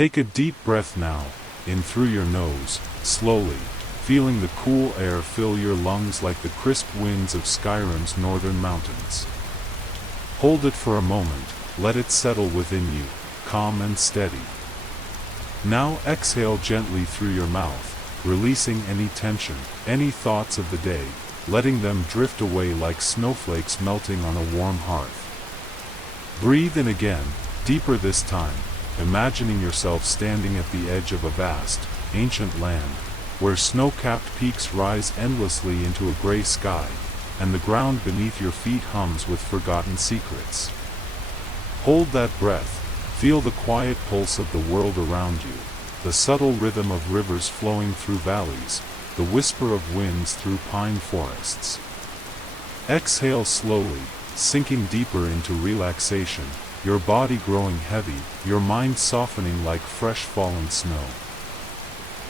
Take a deep breath now, in through your nose, slowly, feeling the cool air fill your lungs like the crisp winds of Skyrim's northern mountains. Hold it for a moment, let it settle within you, calm and steady. Now exhale gently through your mouth, releasing any tension, any thoughts of the day, letting them drift away like snowflakes melting on a warm hearth. Breathe in again, deeper this time, imagining yourself standing at the edge of a vast, ancient land, where snow-capped peaks rise endlessly into a gray sky, and the ground beneath your feet hums with forgotten secrets. Hold that breath, feel the quiet pulse of the world around you, the subtle rhythm of rivers flowing through valleys, the whisper of winds through pine forests. Exhale slowly, sinking deeper into relaxation, your body growing heavy, your mind softening like fresh fallen snow.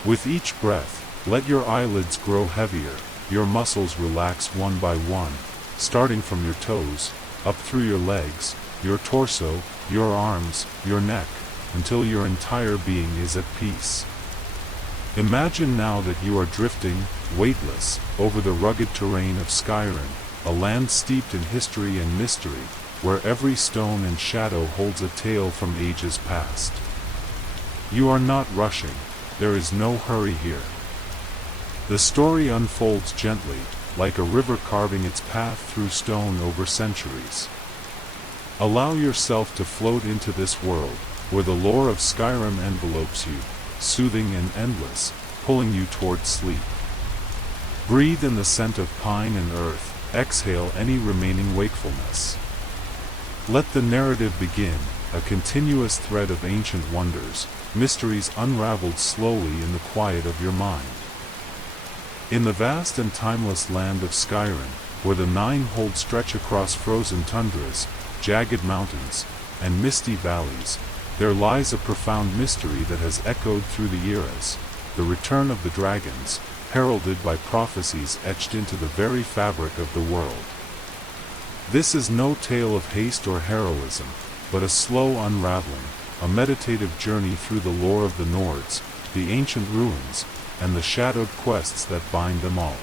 With each breath, let your eyelids grow heavier, your muscles relax one by one, starting from your toes, up through your legs, your torso, your arms, your neck, until your entire being is at peace. Imagine now that you are drifting, weightless, over the rugged terrain of Skyrim, a land steeped in history and mystery, where every stone and shadow holds a tale from ages past. You are not rushing, there is no hurry here. The story unfolds gently, like a river carving its path through stone over centuries. Allow yourself to float into this world, where the lore of Skyrim envelopes you, soothing and endless, pulling you toward sleep. Breathe in the scent of pine and earth, exhale any remaining wakefulness. Let the narrative begin, a continuous thread of ancient wonders, mysteries unraveled slowly in the quiet of your mind. In the vast and timeless land of Skyrim, where the nine holds stretch across frozen tundras, jagged mountains, and misty valleys, there lies a profound mystery that has echoed through the eras, the return of the dragons, heralded by prophecies etched into the very fabric of the world. This is no tale of haste or heroism, but a slow unraveling, a meditative journey through the lore of the Nords, the ancient ruins, and the shadowed quests that bind them all.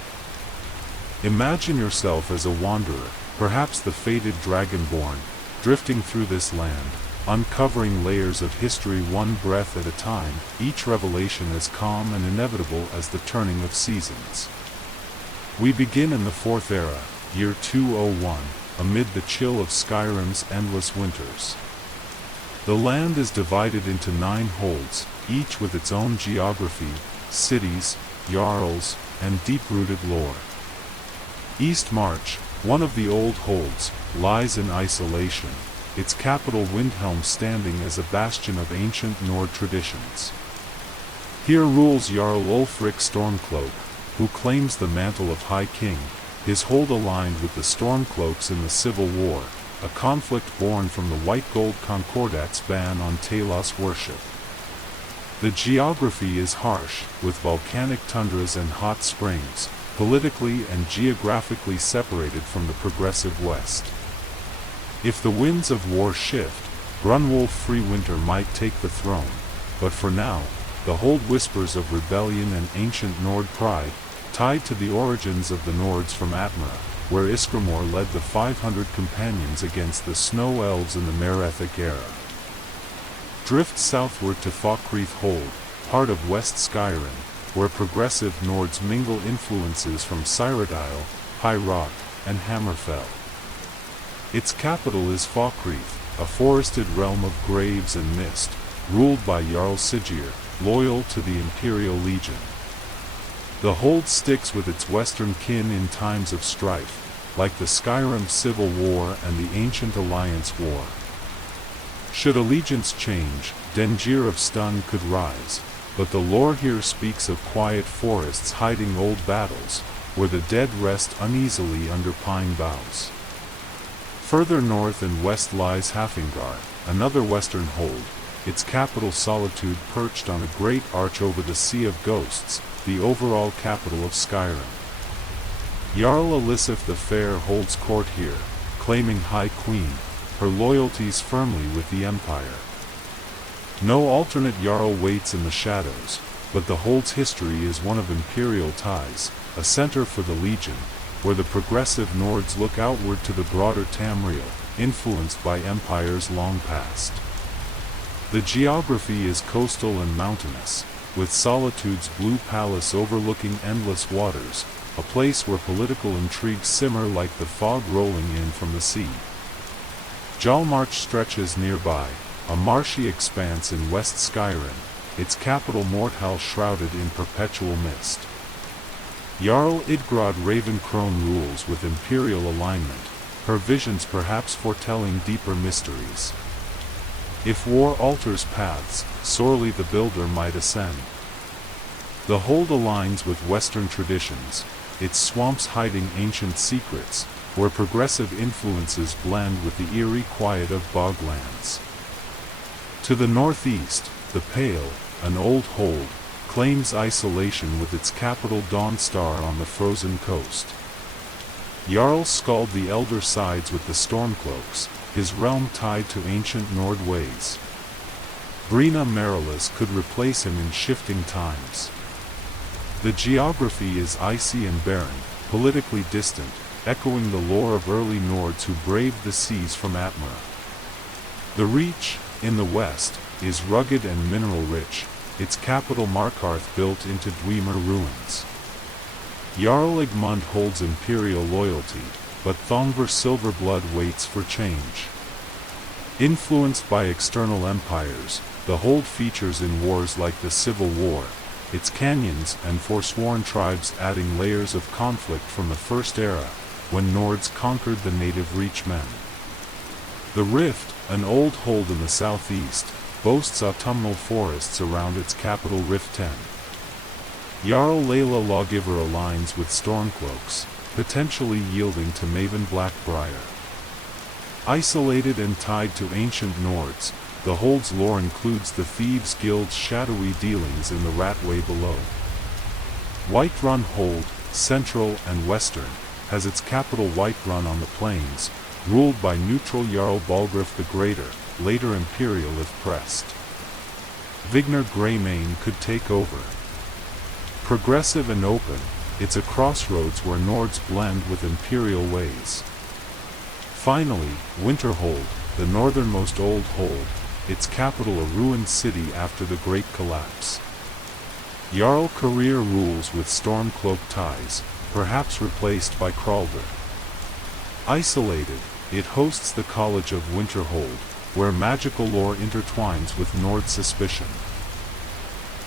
Imagine yourself as a wanderer, perhaps the fated dragonborn, drifting through this land, uncovering layers of history one breath at a time, each revelation as calm and inevitable as the turning of seasons. We begin in the Fourth Era, year 201, amid the chill of Skyrim's endless winters. The land is divided into 9 holds, each with its own geography, cities, jarls, and deep-rooted lore. East March, one of the old holds, lies in isolation, its capital Windhelm standing as a bastion of ancient Nord traditions. Here rules Jarl Ulfric Stormcloak, who claims the mantle of High King, his hold aligned with the Stormcloaks in the Civil War, a conflict born from the White Gold Concordat's ban on Talos worship. The geography is harsh, with volcanic tundras and hot springs, politically and geographically separated from the progressive West. If the winds of war shift, Grunwolf Freewinter might take the throne, but for now, the hold whispers of rebellion and ancient Nord pride, tied to the origins of the Nords from Atmara, where Iskramor led the 500 companions against the Snow Elves in the Merethic era. Drift southward to Falkreath Hold, part of West Skyrim, where progressive Nords mingle influences from Cyrodiil, High Rock, and Hammerfell. Its capital is Falkreath, a forested realm of graves and mist, ruled by Jarl Sigir, loyal to the Imperial Legion. The hold sticks with its western kin in times of strife, like the Skyrim Civil War and the Ancient Alliance War. Should allegiance change, Dengir of Stun could rise, but the lore here speaks of quiet forests hiding old battles, where the dead rest uneasily under pine boughs. Further north and west lies Hafingard, another western hold, its capital Solitude perched on a great arch over the Sea of Ghosts, the overall capital of Skyrim. Jarl Elisif the Fair holds court here, claiming High Queen, her loyalties firmly with the Empire. No alternate Jarl waits in the shadows, but the Hold's history is one of imperial ties, a center for the Legion, where the progressive Nords look outward to the broader Tamriel, influenced by empires long past. The geography is coastal and mountainous, with Solitude's blue palace overlooking endless waters, a place where political intrigues simmer like the fog rolling in from the sea. Jalmarch stretches nearby, a marshy expanse in West Skyrim, its capital Morthal shrouded in perpetual mist. Jarl Idgrod Ravencrone rules with imperial alignment, her visions perhaps foretelling deeper mysteries. If war alters paths, sorely the Builder might ascend. The Hold aligns with Western traditions, its swamps hiding ancient secrets, where progressive influences blend with the eerie quiet of boglands. To the northeast, the Pale, an old Hold, claims isolation with its capital Dawnstar on the frozen coast. Jarl Skald the Elder sides with the Stormcloaks, his realm tied to ancient Nord ways. Brina Marilis could replace him in shifting times. The geography is icy and barren, politically distant, echoing the lore of early Nords who braved the seas from Atmara. The Reach, in the west, is rugged and mineral-rich, its capital Markarth built into Dwemer ruins. Jarl Igmund holds imperial loyalty, but Thongvar Silverblood waits for change. Influenced by external empires, the Hold features in wars like the Civil War, its canyons and forsworn tribes adding layers of conflict from the First Era, when Nords conquered the native Reach men. The Rift, an old Hold in the southeast, boasts autumnal forests around its capital Rift 10. Jarl Layla Lawgiver aligns with Stormcloaks, potentially yielding to Maven Blackbriar. Isolated and tied to ancient Nords, the Hold's lore includes the Thieves Guild's shadowy dealings in the Ratway below. Whiterun Hold, central and western, has its capital Whiterun on the plains, ruled by neutral Jarl Balgruuf the Greater, later imperial if pressed. Vignar Greymane could take over. Progressive and open, it's a crossroads where Nords blend with imperial ways. Finally, Winterhold, the northernmost old Hold, its capital a ruined city after the Great Collapse. Jarl Career rules with Stormcloak ties, perhaps replaced by Kraldr. Isolated, it hosts the College of Winterhold, where magical lore intertwines with Nord suspicion.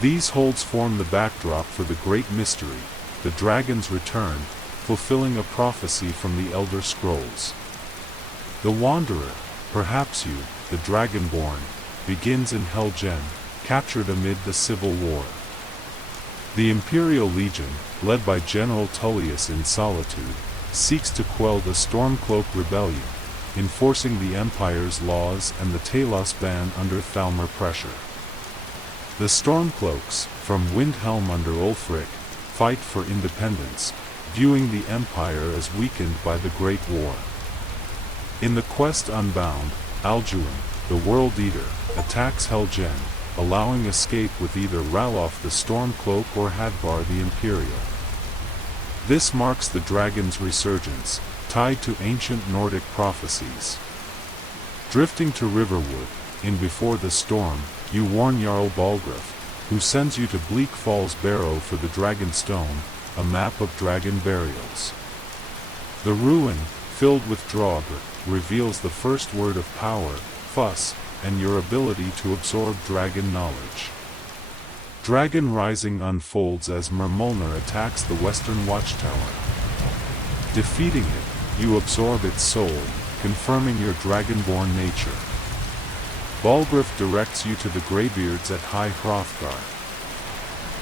These holds form the backdrop for the great mystery, the Dragon's Return, fulfilling a prophecy from the Elder Scrolls. The Wanderer, perhaps you, the Dragonborn, begins in Helgen, captured amid the Civil War. The Imperial Legion, led by General Tullius in Solitude, seeks to quell the Stormcloak rebellion, enforcing the Empire's laws and the Talos ban under Thalmor pressure. The Stormcloaks, from Windhelm under Ulfric, fight for independence, viewing the Empire as weakened by the Great War. In the quest Unbound, Alduin, the World Eater, attacks Helgen, allowing escape with either Ralof the Stormcloak or Hadvar the Imperial. This marks the dragon's resurgence, tied to ancient Nordic prophecies. Drifting to Riverwood, in Before the Storm, you warn Jarl Balgruuf, who sends you to Bleak Falls Barrow for the Dragonstone, a map of dragon burials. The ruin, filled with Draugr, reveals the first word of power, Fuss, and your ability to absorb dragon knowledge. Dragon Rising unfolds as Mermolnar attacks the western watchtower. Defeating it, you absorb its soul, confirming your dragonborn nature. Balgruuf directs you to the Greybeards at High Hrothgar.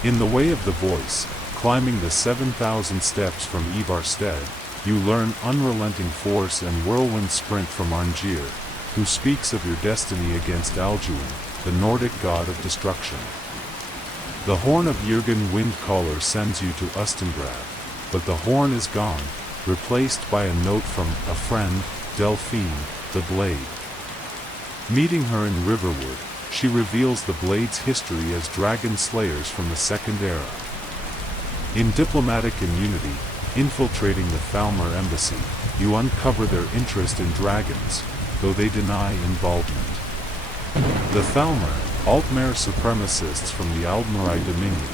In the Way of the Voice, climbing the 7,000 steps from Ivarstead, you learn unrelenting force and whirlwind sprint from Arngir, who speaks of your destiny against Alduin, the Nordic god of destruction. The Horn of Jürgen Windcaller sends you to Ustengrad, but the horn is gone, replaced by a note from a friend, Delphine, the Blade. Meeting her in Riverwood, she reveals the blade's history as dragon slayers from the Second Era. In diplomatic immunity, infiltrating the Thalmor embassy, you uncover their interest in dragons, though they deny involvement. The Thalmor, Altmare supremacists from the Aldmeri Dominion,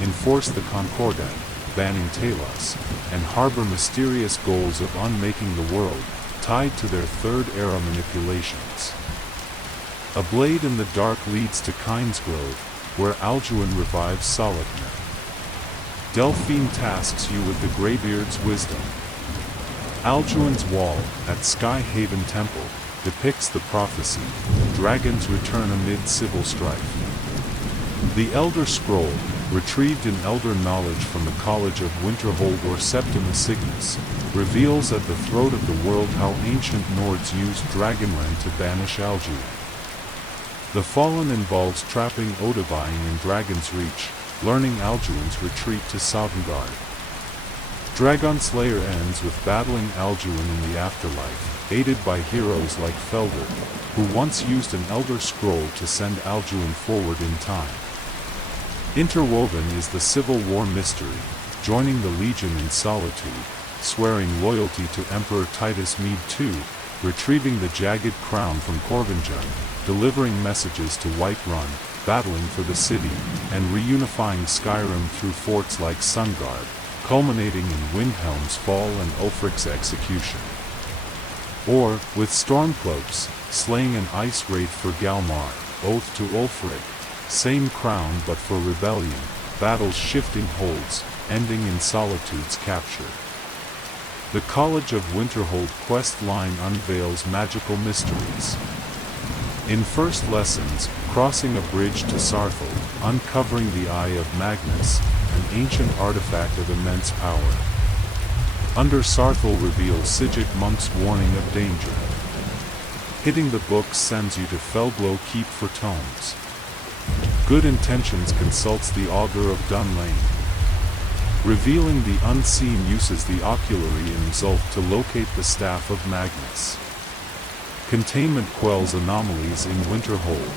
enforce the Concordat, banning Talos, and harbor mysterious goals of unmaking the world, tied to their Third Era manipulations. A Blade in the Dark leads to Kynesgrove, where Alduin revives Solidner. Delphine tasks you with the Greybeard's wisdom. Alduin's Wall, at Sky Haven Temple, depicts the prophecy, dragons return amid civil strife. The Elder Scroll, retrieved in Elder knowledge from the College of Winterhold or Septimus Cygnus, reveals at the throat of the world how ancient Nords used Dragonrend to banish Alduin. The Fallen involves trapping Odahviing in Dragon's Reach, learning Alduin's retreat to Sovngarde. Dragon Slayer ends with battling Alduin in the afterlife, aided by heroes like Felder, who once used an Elder Scroll to send Alduin forward in time. Interwoven is the Civil War mystery, joining the Legion in solitude, swearing loyalty to Emperor Titus Mede II, retrieving the Jagged Crown from Corvinjun, delivering messages to Whiterun, battling for the city, and reunifying Skyrim through forts like Sungard, culminating in Windhelm's fall and Ulfric's execution. Or, with Stormcloaks, slaying an ice wraith for Galmar, oath to Ulfric, same crown but for rebellion, battles shifting holds, ending in Solitude's capture. The College of Winterhold quest line unveils magical mysteries. In First Lessons, crossing a bridge to Sarthel, uncovering the Eye of Magnus, an ancient artifact of immense power. Under Sarthel reveals Sigic Monk's warning of danger. Hitting the book sends you to Felglow Keep for tomes. Good Intentions consults the Augur of Dunlane. Revealing the Unseen uses the Oculary in Zulf to locate the Staff of Magnus. Containment quells anomalies in Winterhold.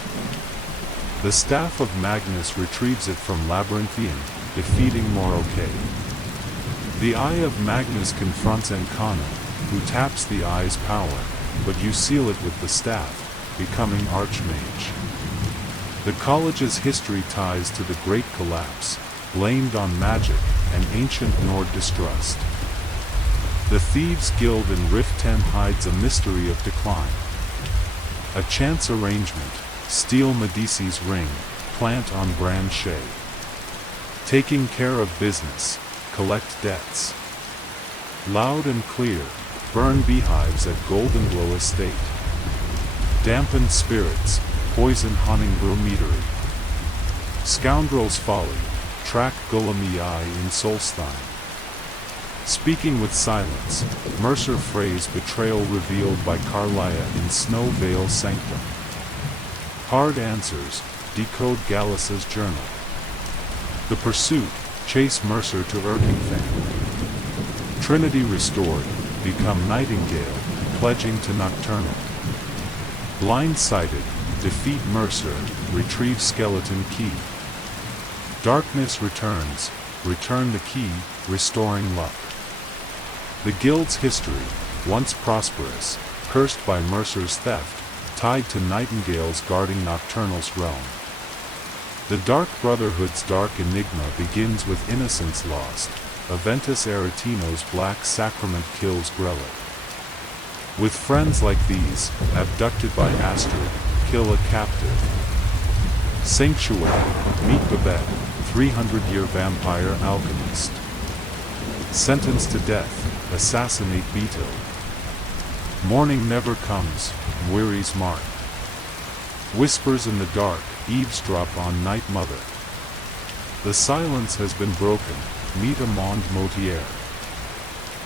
The Staff of Magnus retrieves it from Labyrinthian, defeating Morokay. The Eye of Magnus confronts Encano, who taps the Eye's power, but you seal it with the staff, becoming Archmage. The college's history ties to the Great Collapse, blamed on magic, and ancient Nord distrust. The Thieves' Guild in Rift 10 hides a mystery of decline. A chance arrangement, steal Medici's ring, plant on Bran Shay. Taking care of business, collect debts. Loud and clear, burn beehives at Golden Glow Estate. Dampened spirits, poison Honningbrew Meadery. Scoundrel's Folly, track Gullamiai in Solstein. Speaking with Silence, Mercer Frey's betrayal revealed by Carlia in Snow Vale Sanctum. Hard Answers, decode Gallus's journal. The Pursuit, chase Mercer to Erkingfang. Trinity restored, become Nightingale, pledging to Nocturnal. Blindsided, defeat Mercer, retrieve Skeleton Key. Darkness returns, return the key, restoring luck. The Guild's history, once prosperous, cursed by Mercer's theft, tied to Nightingales guarding Nocturnal's realm. The Dark Brotherhood's dark enigma begins with innocence lost. Aventus Aretino's Black Sacrament kills Grellet. With friends like these, abducted by Astrid, kill a captive. Sanctuary, meet Babette, 300-year vampire alchemist. Sentenced to death, assassinate Beetle. Morning never comes, Weary's mark. Whispers in the dark, eavesdrop on Night Mother. The silence has been broken, meet Amand Motier.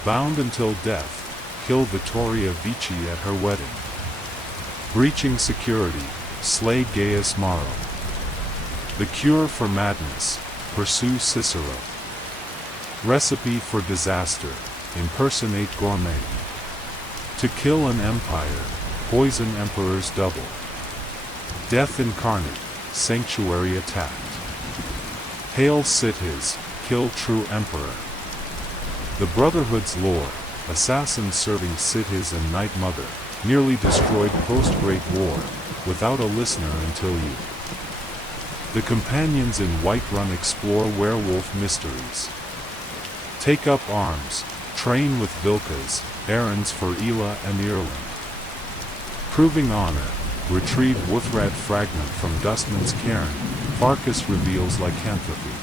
Bound until death, kill Vittoria Vici at her wedding. Breaching security, slay Gaius Maro. The cure for madness, pursue Cicero. Recipe for disaster, impersonate Gourmet. To kill an empire, poison emperor's double. Death incarnate, sanctuary attacked. Hail Sithis, kill true emperor. The Brotherhood's lore, assassins serving Sithis and Night Mother, nearly destroyed post-Great War, without a listener until you. The companions in Whiterun explore werewolf mysteries. Take up arms, train with Vilkas, errands for Ela and Ireland. Proving honor, retrieve Wuthrad fragment from Dustman's cairn, Farkas reveals lycanthropy.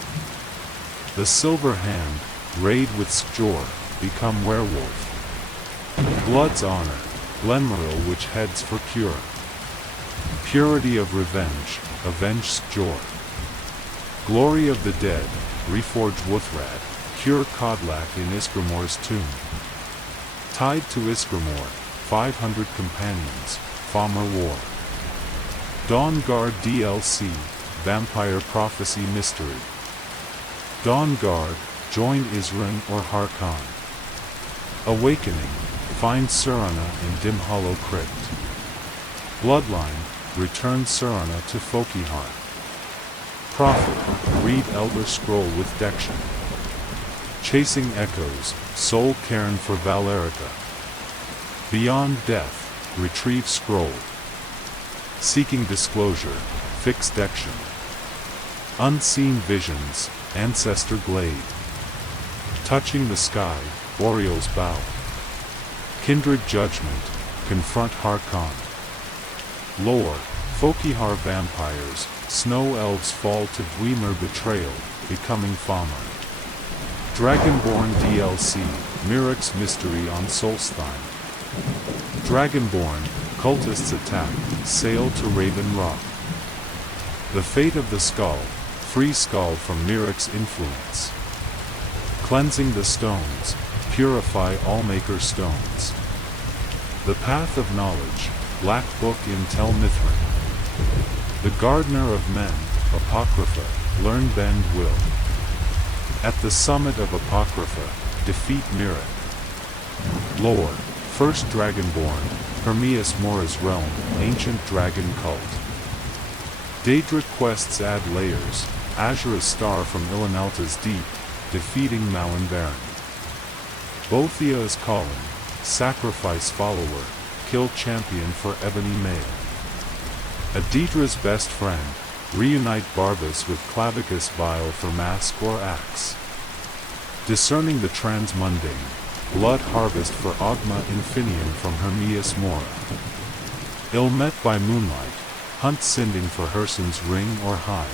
The Silver Hand, raid with Skjor, become werewolf. Blood's honor, Glenmoril which heads for cure. Purity of revenge, avenge Skjor. Glory of the dead, reforge Wuthrad, cure Kodlak in Isgrimor's tomb. Tied to Isgrimor, 500 companions, Falmer War. Dawnguard DLC, Vampire Prophecy Mystery. Dawnguard, join Isran or Harkon. Awakening, find Surana in Dim Hollow Crypt. Bloodline, return Surana to Fokihar. Prophet, read Elder Scroll with Dection. Chasing Echoes, Soul Cairn for Valerica. Beyond Death, retrieve Scroll. Seeking Disclosure, fix Dection. Unseen Visions, Ancestor Glade. Touching the Sky, Boreal's Bow. Kindred Judgment, confront Harkon. Lore, Fokihar vampires, snow elves fall to Dwemer betrayal, becoming Falmer. Dragonborn DLC, Mirac's mystery on Solstheim. Dragonborn, cultists attack, sail to Raven Rock. The fate of the skull, free skull from Mirac's influence. Cleansing the stones, purify Allmaker stones. The path of knowledge, Black Book in Tel Mithrin. The gardener of men, Apocrypha, learn bend will. At the summit of Apocrypha, defeat Mirac. Lore, first Dragonborn, Hermias Mora's realm, ancient dragon cult. Daedric quests add layers, Azura's star from Ilinalta's deep, defeating Malinbaran. Bothia's calling, sacrifice follower, kill champion for Ebony Mail. Adedra's best friend, reunite Barbas with Clavicus Vile for mask or axe. Discerning the transmundane, blood harvest for Ogma Infinium from Hermias Mora. Ill met by moonlight, hunt Sinding for Herson's ring or hide.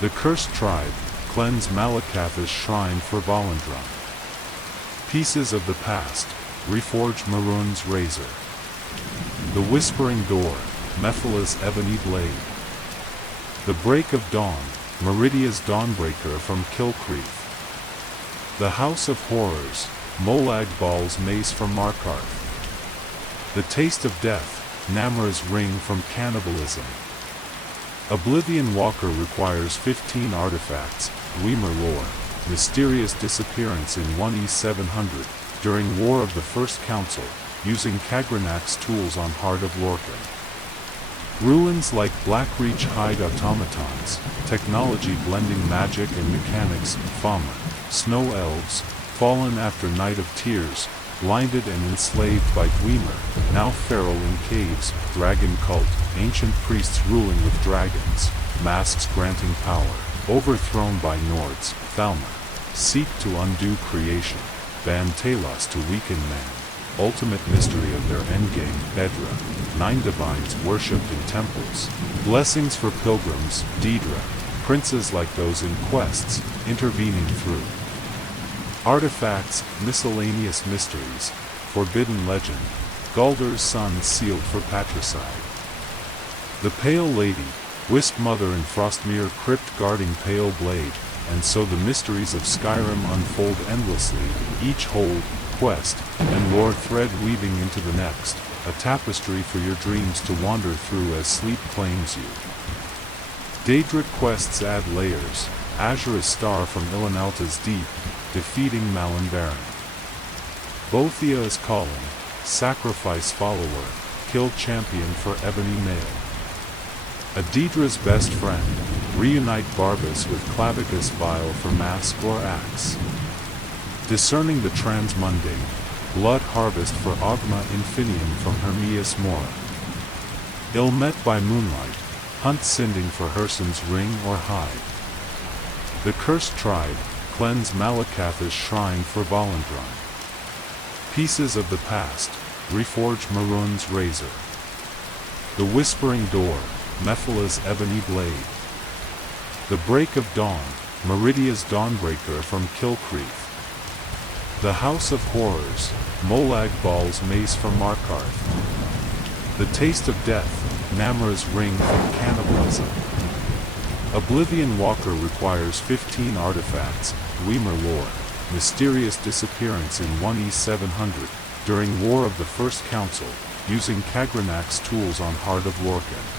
The cursed tribe, cleanse Malakatha's shrine for Volendrum. Pieces of the past, reforge Marun's razor. The whispering door, Mephala's ebony blade. The break of dawn, Meridia's dawnbreaker from Kilcreath. The house of horrors, Molag Bal's mace from Markarth. The taste of death, Namra's ring from cannibalism. Oblivion Walker requires 15 artifacts, Dwemer lore, mysterious disappearance in 1E700, during War of the First Council, using Kagranak's tools on Heart of Lorcan. Ruins like Blackreach hide automatons, technology blending magic and mechanics, Falmer, snow elves, fallen after Night of Tears, blinded and enslaved by Dwemer, now feral in caves, dragon cult, ancient priests ruling with dragons, masks granting power, overthrown by Nords, Thalmor, seek to undo creation, ban Talos to weaken man, ultimate mystery of their endgame, Bedra, 9 divines worshipped in temples, blessings for pilgrims, Daedra, princes like those in quests, intervening through. Artifacts, miscellaneous mysteries, forbidden legend, Galdur's son sealed for patricide. The Pale Lady, Wisp Mother in Frostmere crypt guarding Pale Blade, and so the mysteries of Skyrim unfold endlessly, each hold, quest, and lore thread weaving into the next, a tapestry for your dreams to wander through as sleep claims you. Daedric quests add layers, Azura's star from Ilinalta's deep, defeating Malinbaran. Bothia is calling, sacrifice follower, kill champion for Ebony Mail. Deidre's best friend, reunite Barbas with Clavicus Vile for mask or axe. Discerning the transmundane, blood harvest for Augma Infinium from Hermias Mora. Ill met by moonlight, hunt sending for Herson's ring or hide. The cursed tribe, cleanse Malakatha's shrine for Valendrine. Pieces of the past, reforge Maroon's razor. The whispering door, Mephala's ebony blade. The break of dawn, Meridia's dawnbreaker from Kilcreath. The house of horrors, Molag Bal's mace from Markarth. The taste of death, Namra's ring from cannibalism. Oblivion Walker requires 15 artifacts, Weimer lore, mysterious disappearance in 1E700, during War of the First Council, using Kagranak's tools on Heart of Lorcan.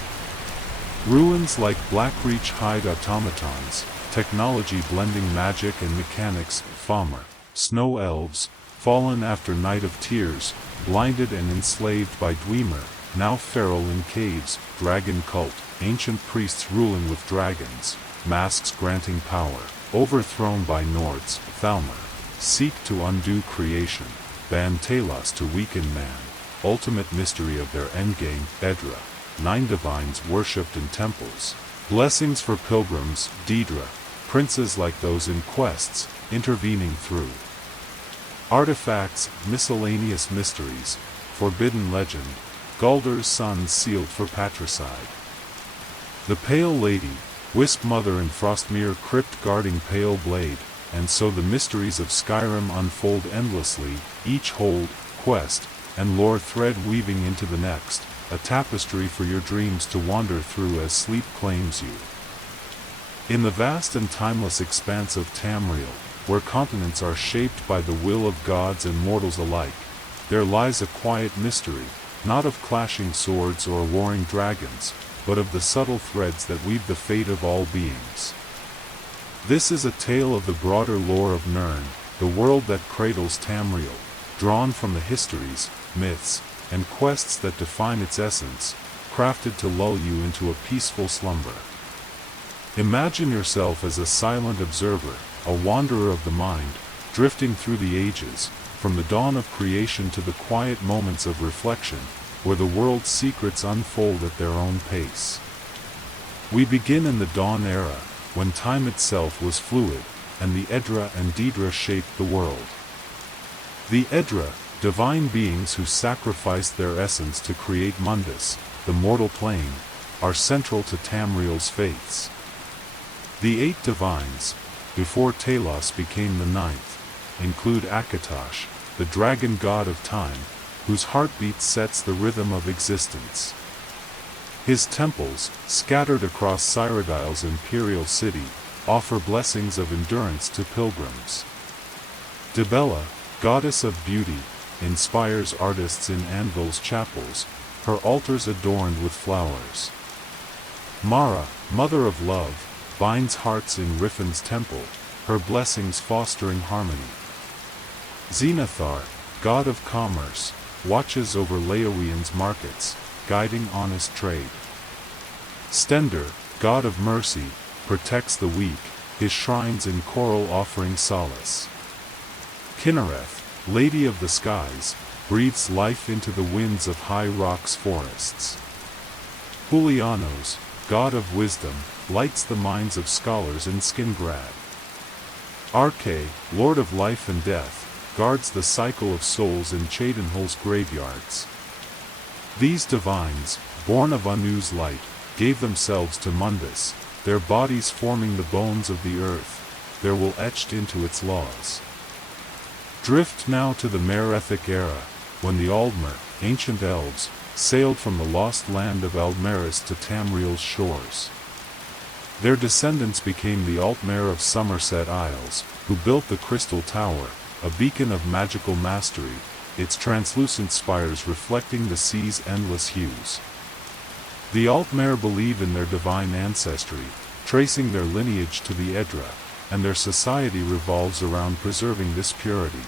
Ruins like Blackreach hide automatons, technology blending magic and mechanics, Falmer, snow elves, fallen after Night of Tears, blinded and enslaved by Dwemer, now feral in caves, dragon cult, ancient priests ruling with dragons, masks granting power, overthrown by Nords, Thalmer, seek to undo creation, ban Talos to weaken man, ultimate mystery of their endgame, Edra, 9 divines worshipped in temples, blessings for pilgrims, Deidre, princes like those in quests, intervening through artifacts, miscellaneous mysteries, forbidden legend, Galdur's son sealed for patricide. The Pale Lady, Wisp Mother in Frostmere crypt guarding Pale Blade, and so the mysteries of Skyrim unfold endlessly, each hold, quest, and lore thread weaving into the next, a tapestry for your dreams to wander through as sleep claims you. In the vast and timeless expanse of Tamriel, where continents are shaped by the will of gods and mortals alike, there lies a quiet mystery, not of clashing swords or warring dragons, but of the subtle threads that weave the fate of all beings. This is a tale of the broader lore of Nirn, the world that cradles Tamriel, drawn from the histories, myths, and quests that define its essence, crafted to lull you into a peaceful slumber. Imagine yourself as a silent observer, a wanderer of the mind, drifting through the ages, from the dawn of creation to the quiet moments of reflection, where the world's secrets unfold at their own pace. We begin in the Dawn Era, when time itself was fluid, and the Edra and Deidre shaped the world. The Edra, divine beings who sacrificed their essence to create Mundus, the mortal plane, are central to Tamriel's faiths. The 8 divines, before Talos became the 9th, include Akatosh, the dragon god of time, whose heartbeat sets the rhythm of existence. His temples, scattered across Cyrodiil's imperial city, offer blessings of endurance to pilgrims. Dibella, goddess of beauty, inspires artists in Anvil's chapels, her altars adorned with flowers. Mara, mother of love, binds hearts in Riffin's temple, her blessings fostering harmony. Xenathar, god of commerce, watches over Laowian's markets, guiding honest trade. Stender, god of mercy, protects the weak, his shrines in coral offering solace. Kinnereth, lady of the skies, breathes life into the winds of high rocks forests. Julianos, god of wisdom, lights the minds of scholars in Skingrad. Arche, lord of life and death, guards the cycle of souls in Cheydinhol's graveyards. These divines, born of Anu's light, gave themselves to Mundus, their bodies forming the bones of the earth, their will etched into its laws. Drift now to the Merethic era, when the Aldmer, ancient elves, sailed from the lost land of Aldmeris to Tamriel's shores. Their descendants became the Altmer of Somerset Isles, who built the Crystal Tower, a beacon of magical mastery, its translucent spires reflecting the sea's endless hues. The Altmer believe in their divine ancestry, tracing their lineage to the Edra, and their society revolves around preserving this purity.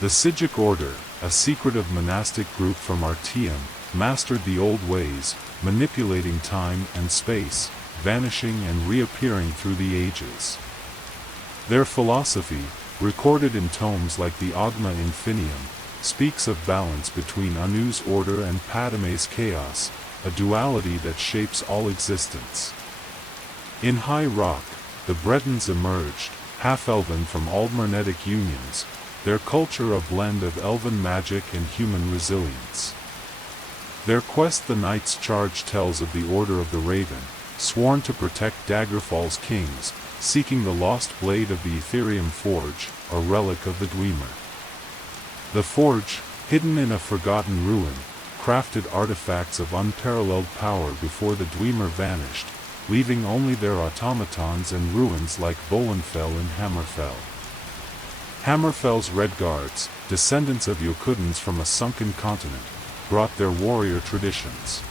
The Sijic Order, a secretive monastic group from Artium, mastered the old ways, manipulating time and space, vanishing and reappearing through the ages. Their philosophy, recorded in tomes like the Agma Infinium, speaks of balance between Anu's order and Padme's chaos, a duality that shapes all existence. In High Rock, the Bretons emerged, half-elven from Aldmernetic unions, their culture a blend of elven magic and human resilience. Their quest The Knight's Charge tells of the Order of the Raven, sworn to protect Daggerfall's kings, seeking the lost blade of the Ethereum Forge, a relic of the Dwemer. The Forge, hidden in a forgotten ruin, crafted artifacts of unparalleled power before the Dwemer vanished, leaving only their automatons and ruins like Volenfell and Hammerfell. Hammerfell's Red Guards, descendants of Yokudans from a sunken continent, brought their warrior traditions.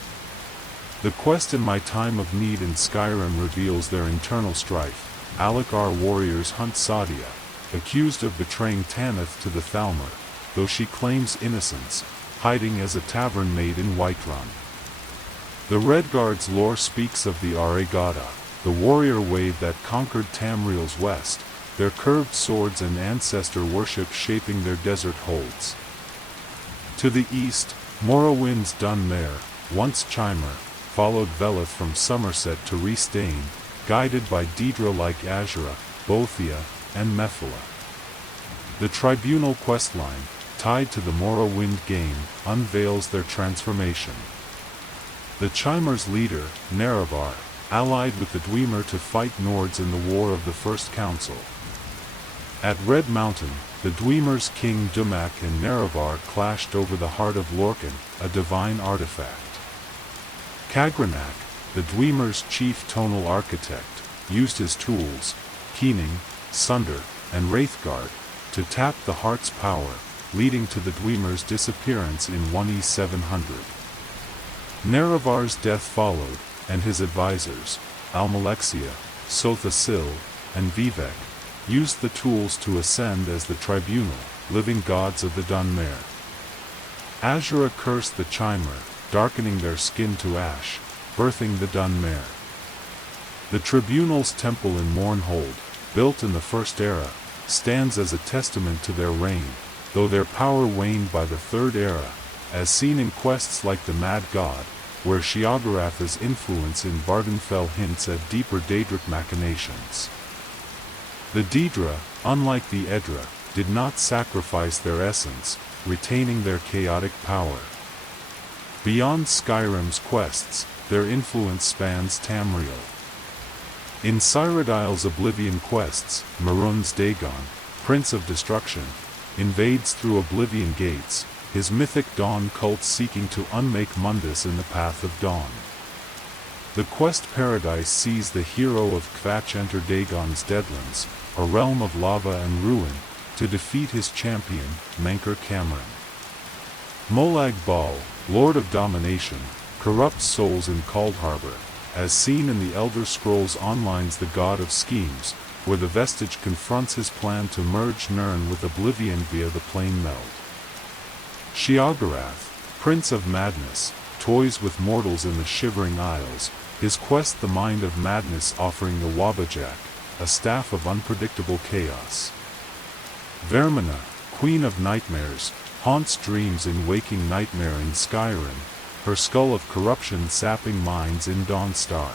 The quest in My Time of Need in Skyrim reveals their internal strife. Alakar warriors hunt Sadia, accused of betraying Tanith to the Thalmor, though she claims innocence, hiding as a tavern maid in Whiterun. The Red Guard's lore speaks of the Aregada, the warrior wave that conquered Tamriel's west, their curved swords and ancestor worship shaping their desert holds. To the east, Morrowind's Dunmare, once Chimer, followed Veleth from Somerset to Restane, guided by Daedra like Azura, Bothia, and Mephala. The Tribunal questline, tied to the Morrowind game, unveils their transformation. The Chimer's leader, Nerevar, allied with the Dwemer to fight Nords in the War of the First Council. At Red Mountain, the Dwemer's king Dumak and Nerevar clashed over the Heart of Lorcan, a divine artifact. Kagranak, the Dwemer's chief tonal architect, used his tools, Keening, Sunder, and Wraithguard, to tap the heart's power, leading to the Dwemer's disappearance in 1E700. Nerevar's death followed, and his advisors, Almalexia, Sotha-Sil, and Vivek, used the tools to ascend as the Tribunal, living gods of the Dunmare. Azura cursed the Chimer, darkening their skin to ash, birthing the Dunmare. The Tribunal's temple in Mournhold, built in the First Era, stands as a testament to their reign, though their power waned by the Third Era, as seen in quests like the Mad God, where Sheogoratha's influence in Vardenfell hints at deeper Daedric machinations. The Daedra, unlike the Edra, did not sacrifice their essence, retaining their chaotic power. Beyond Skyrim's quests, their influence spans Tamriel. In Cyrodiil's Oblivion quests, Mehrunes Dagon, Prince of Destruction, invades through Oblivion Gates, his mythic Dawn cult seeking to unmake Mundus in the path of dawn. The quest Paradise sees the hero of Kvatch enter Dagon's Deadlands, a realm of lava and ruin, to defeat his champion, Menker Cameron. Molag Bal, Lord of Domination, corrupts souls in Coldharbour, as seen in the Elder Scrolls Online's The God of Schemes, where the Vestige confronts his plan to merge Nirn with Oblivion via the Plane Meld. Sheogorath, Prince of Madness, toys with mortals in the Shivering Isles, his quest the Mind of Madness offering the Wabajak, a staff of unpredictable chaos. Vermina, Queen of Nightmares, haunts dreams in Waking Nightmare in Skyrim, her skull of corruption sapping minds in Dawnstar.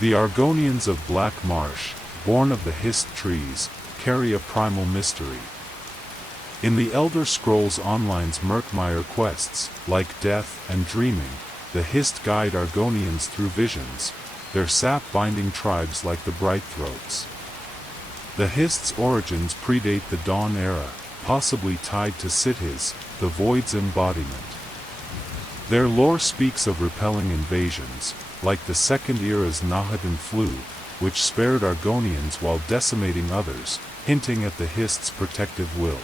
The Argonians of Black Marsh, born of the Hist trees, carry a primal mystery. In the Elder Scrolls Online's Murkmire quests, like Death and Dreaming, the Hist guide Argonians through visions, their sap-binding tribes like the Brightthroats. The Hist's origins predate the Dawn Era, possibly tied to Sithis, the Void's embodiment. Their lore speaks of repelling invasions, like the Second Era's Nahadan flu, which spared Argonians while decimating others, hinting at the Hist's protective will.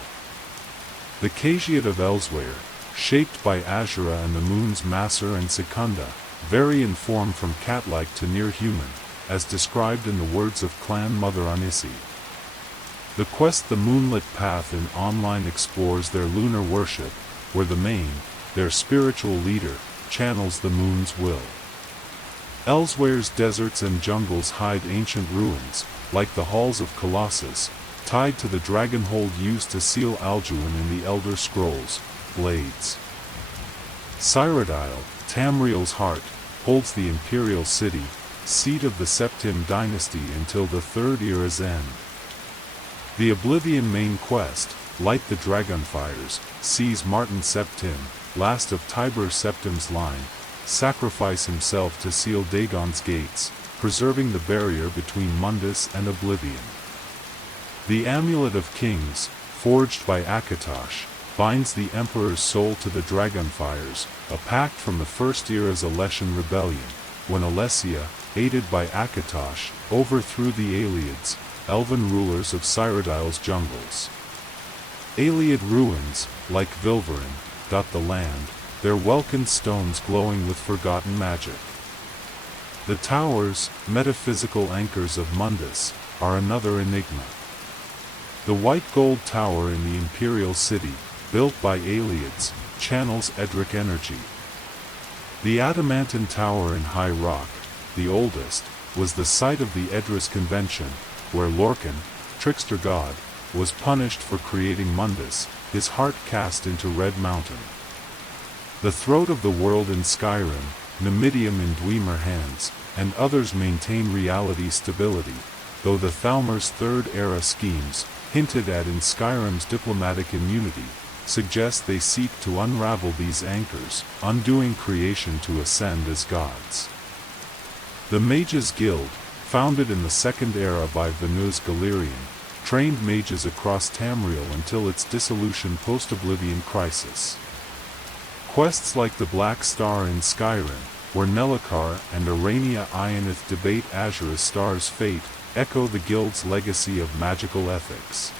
The Caitiat of Elsweyr, shaped by Azura and the moons Masser and Secunda, vary in form from cat-like to near-human, as described in the words of Clan Mother Unissi. The quest The Moonlit Path in Online explores their lunar worship, where the Main, their spiritual leader, channels the moon's will. Elsewhere's deserts and jungles hide ancient ruins, like the halls of Colossus, tied to the dragonhold used to seal Alduin in the Elder Scrolls, Blades. Cyrodiil, Tamriel's heart, holds the imperial city, seat of the Septim dynasty until the Third Era's end. The Oblivion main quest, Light the Dragonfires, sees Martin Septim, last of Tiber Septim's line, sacrifice himself to seal Dagon's gates, preserving the barrier between Mundus and Oblivion. The Amulet of Kings, forged by Akatosh, binds the Emperor's soul to the Dragonfires, a pact from the First Era's Alessian rebellion, when Alessia, aided by Akatosh, overthrew the Aelids, elven rulers of Cyrodiil's jungles. Aeliid ruins, like Vilverin, dot the land, their welkin stones glowing with forgotten magic. The towers, metaphysical anchors of Mundus, are another enigma. The white gold tower in the imperial city, built by Aelids, channels Edric energy. The adamantine tower in High Rock, the oldest, was the site of the Edris Convention, where Lorcan, trickster god, was punished for creating Mundus, his heart cast into Red Mountain. The throat of the world in Skyrim, Numidium in Dwemer hands, and others maintain reality stability, though the Thalmor's Third Era schemes, hinted at in Skyrim's diplomatic immunity, suggest they seek to unravel these anchors, undoing creation to ascend as gods. The Mages Guild, founded in the Second Era by Venus Galerian, trained mages across Tamriel until its dissolution post-Oblivion crisis. Quests like the Black Star in Skyrim, where Nelacar and Arania Ionith debate Azura's star's fate, echo the Guild's legacy of magical ethics.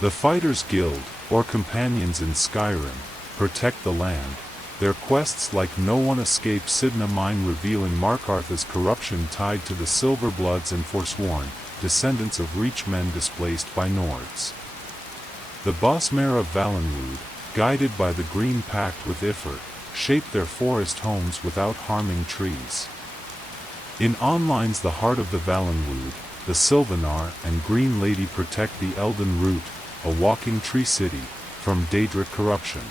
The Fighters Guild, or companions in Skyrim, protect the land. Their quests like No One Escapes Sidna Mine revealing Markarth's corruption tied to the Silverbloods and Forsworn, descendants of Reachmen displaced by Nords. The Bosmare of Valenwood, guided by the Green Pact with Ifrit, shape their forest homes without harming trees. In Online's The Heart of the Valenwood, the Sylvanar and Green Lady protect the Elden Root, a walking tree city, from Daedric corruption.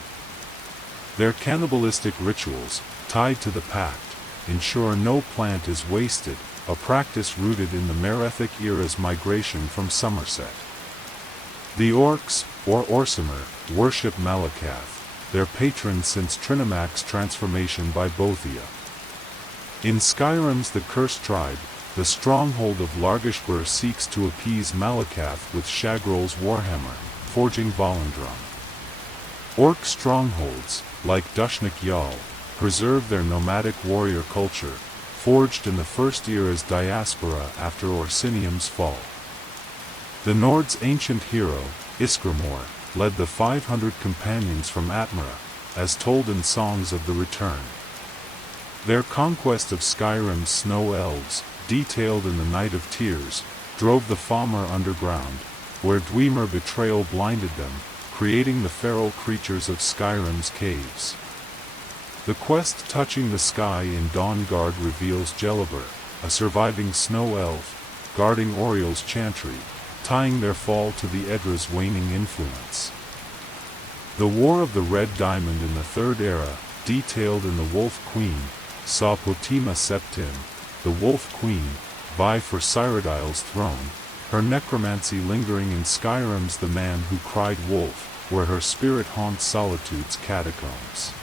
Their cannibalistic rituals, tied to the Pact, ensure no plant is wasted, a practice rooted in the Merethic era's migration from Somerset. The Orcs, or Orsimer, worship Malakath, their patron since Trinamach's transformation by Bothia. In Skyrim's The Cursed Tribe, the stronghold of Largashgur seeks to appease Malakath with Shagrol's warhammer, forging Volendrum. Orc strongholds, like Dushnik Yal, preserve their nomadic warrior culture, forged in the First Era's diaspora after Orsinium's fall. The Nord's ancient hero, Iskramor, led the 500 companions from Atmara, as told in Songs of the Return. Their conquest of Skyrim's snow elves, detailed in the Night of Tears, drove the Falmer underground, where Dwemer betrayal blinded them, creating the feral creatures of Skyrim's caves. The quest Touching the Sky in Dawnguard reveals Gelibur, a surviving snow elf, guarding Oriel's chantry, tying their fall to the Edra's waning influence. The War of the Red Diamond in the Third Era, detailed in The Wolf Queen, saw Potima Septim, the Wolf Queen, vie for Cyrodiil's throne, her necromancy lingering in Skyrim's The Man Who Cried Wolf, where her spirit haunts Solitude's catacombs.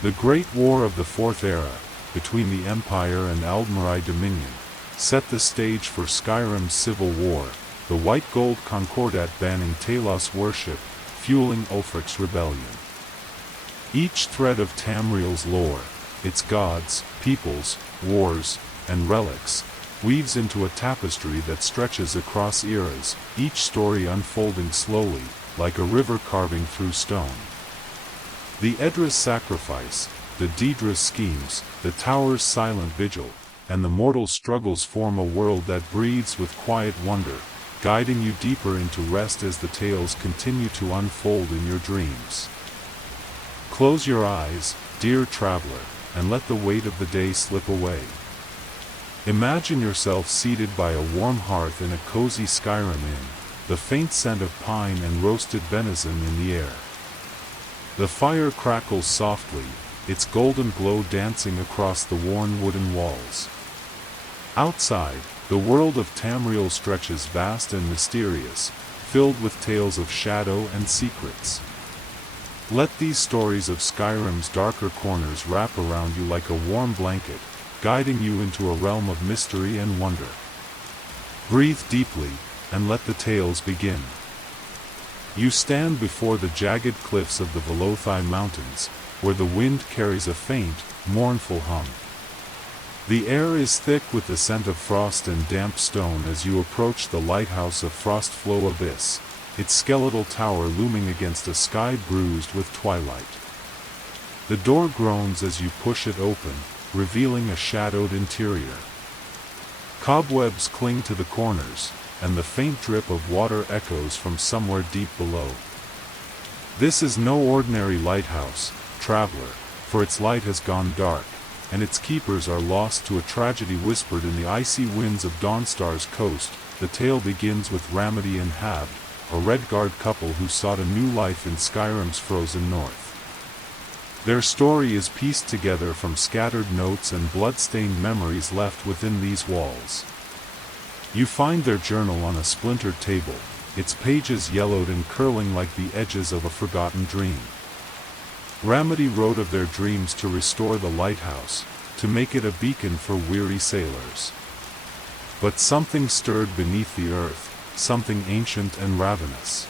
The Great War of the Fourth Era, between the Empire and Aldmeri Dominion, set the stage for Skyrim's civil war, the White Gold Concordat banning Talos worship, fueling Ulfric's rebellion. Each thread of Tamriel's lore, its gods, peoples, wars, and relics, weaves into a tapestry that stretches across eras, each story unfolding slowly, like a river carving through stone. The Edra's sacrifice, the Daedra's schemes, the tower's silent vigil, and the mortal's struggles form a world that breathes with quiet wonder, guiding you deeper into rest as the tales continue to unfold in your dreams. Close your eyes, dear traveler, and let the weight of the day slip away. Imagine yourself seated by a warm hearth in a cozy Skyrim inn, the faint scent of pine and roasted venison in the air. The fire crackles softly, its golden glow dancing across the worn wooden walls. Outside, the world of Tamriel stretches vast and mysterious, filled with tales of shadow and secrets. Let these stories of Skyrim's darker corners wrap around you like a warm blanket, guiding you into a realm of mystery and wonder. Breathe deeply, and let the tales begin. You stand before the jagged cliffs of the Velothai Mountains, where the wind carries a faint, mournful hum. The air is thick with the scent of frost and damp stone as you approach the lighthouse of Frostflow Abyss, its skeletal tower looming against a sky bruised with twilight. The door groans as you push it open, revealing a shadowed interior. Cobwebs cling to the corners, and the faint drip of water echoes from somewhere deep below. This is no ordinary lighthouse, traveler, for its light has gone dark, and its keepers are lost to a tragedy whispered in the icy winds of Dawnstar's coast. The tale begins with Ramadi and Habd, a Redguard couple who sought a new life in Skyrim's frozen north. Their story is pieced together from scattered notes and blood-stained memories left within these walls. You find their journal on a splintered table, its pages yellowed and curling like the edges of a forgotten dream. Ramadi wrote of their dreams to restore the lighthouse, to make it a beacon for weary sailors. But something stirred beneath the earth, something ancient and ravenous.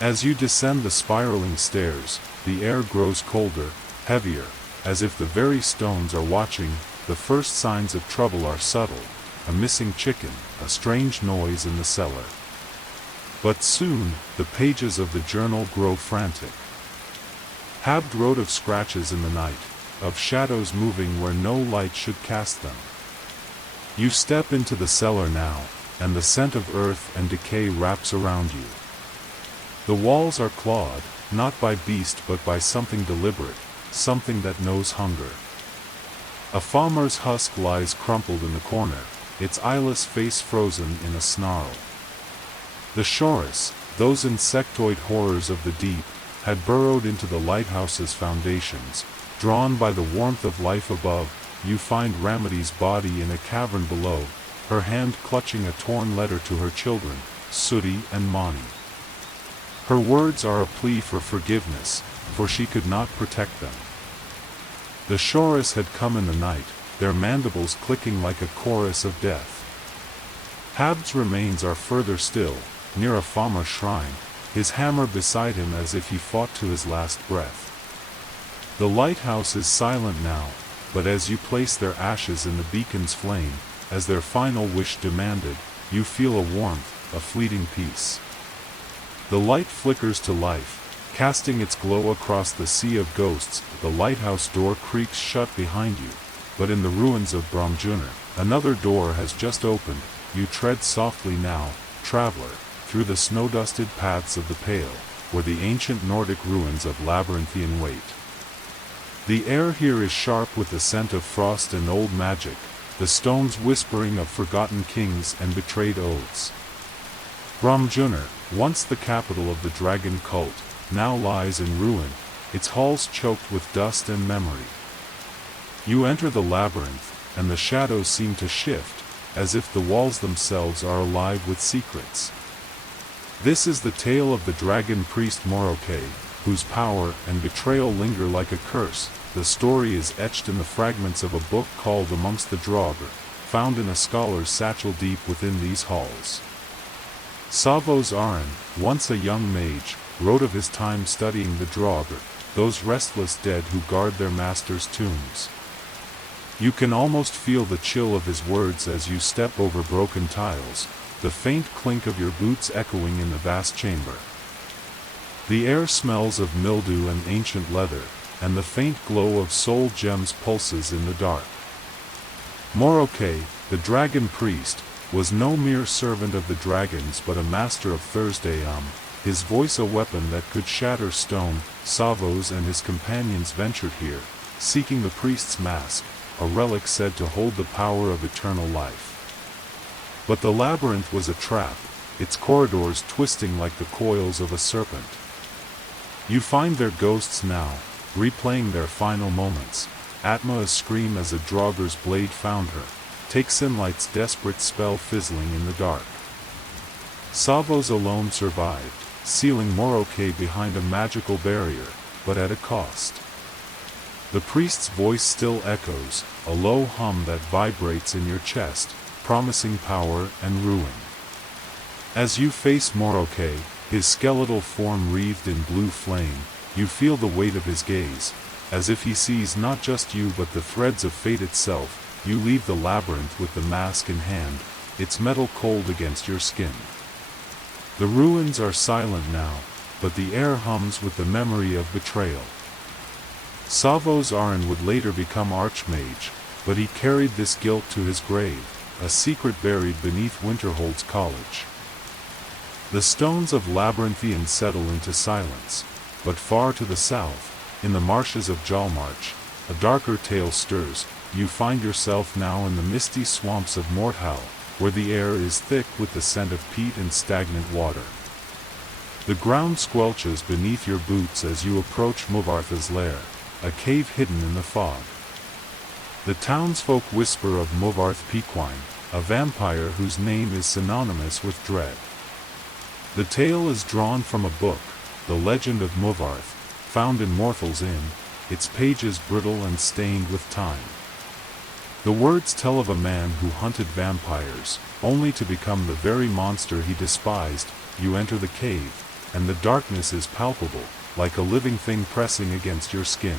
As you descend the spiraling stairs, the air grows colder, heavier, as if the very stones are watching. The first signs of trouble are subtle, a missing chicken, a strange noise in the cellar. But soon, the pages of the journal grow frantic. Habd wrote of scratches in the night, of shadows moving where no light should cast them. You step into the cellar now, and the scent of earth and decay wraps around you. The walls are clawed, not by beast but by something deliberate, something that knows hunger. A farmer's husk lies crumpled in the corner, its eyeless face frozen in a snarl. The Shoris, those insectoid horrors of the deep, had burrowed into the lighthouse's foundations. Drawn by the warmth of life above, you find Ramadi's body in a cavern below, her hand clutching a torn letter to her children, Sooty and Mani. Her words are a plea for forgiveness, for she could not protect them. The Shoris had come in the night, their mandibles clicking like a chorus of death. Habd's remains are further still, near a Fama shrine, his hammer beside him as if he fought to his last breath. The lighthouse is silent now, but as you place their ashes in the beacon's flame, as their final wish demanded, you feel a warmth, a fleeting peace. The light flickers to life, casting its glow across the sea of ghosts. The lighthouse door creaks shut behind you, but in the ruins of Bromjunner, another door has just opened. You tread softly now, traveler, through the snow-dusted paths of the Pale, where the ancient Nordic ruins of Labyrinthian wait. The air here is sharp with the scent of frost and old magic, the stones whispering of forgotten kings and betrayed oaths. Bromjunner, once the capital of the dragon cult, now lies in ruin, its halls choked with dust and memory. You enter the labyrinth, and the shadows seem to shift, as if the walls themselves are alive with secrets. This is the tale of the dragon priest Moroke, whose power and betrayal linger like a curse. The story is etched in the fragments of a book called Amongst the Draugr, found in a scholar's satchel deep within these halls. Savos Aran, once a young mage, wrote of his time studying the Draugr, those restless dead who guard their masters' tombs. You can almost feel the chill of his words as you step over broken tiles, the faint clink of your boots echoing in the vast chamber. The air smells of mildew and ancient leather, and the faint glow of soul gems pulses in the dark. Moroke, the dragon priest, was no mere servant of the dragons but a master of Thursday his voice a weapon that could shatter stone. Savos and his companions ventured here, seeking the priest's mask, a relic said to hold the power of eternal life. But the labyrinth was a trap, its corridors twisting like the coils of a serpent. You find their ghosts now, replaying their final moments. Atma a scream as a Draugr's blade found her, take Sinlight's desperate spell fizzling in the dark. Savos alone survived, sealing Moroke behind a magical barrier, but at a cost. The priest's voice still echoes, a low hum that vibrates in your chest, promising power and ruin. As you face Moroke, his skeletal form wreathed in blue flame, you feel the weight of his gaze, as if he sees not just you but the threads of fate itself. You leave the labyrinth with the mask in hand, its metal cold against your skin. The ruins are silent now, but the air hums with the memory of betrayal. Savos Aran would later become Archmage, but he carried this guilt to his grave, a secret buried beneath Winterhold's college. The stones of Labyrinthian settle into silence, but far to the south, in the marshes of Jalmarch, a darker tale stirs. You find yourself now in the misty swamps of Morthal, where the air is thick with the scent of peat and stagnant water. The ground squelches beneath your boots as you approach Movartha's lair, a cave hidden in the fog. The townsfolk whisper of Movarth Pequine, a vampire whose name is synonymous with dread. The tale is drawn from a book, The Legend of Movarth, found in Morthal's Inn, its pages brittle and stained with time. The words tell of a man who hunted vampires, only to become the very monster he despised. You enter the cave, and the darkness is palpable, like a living thing pressing against your skin.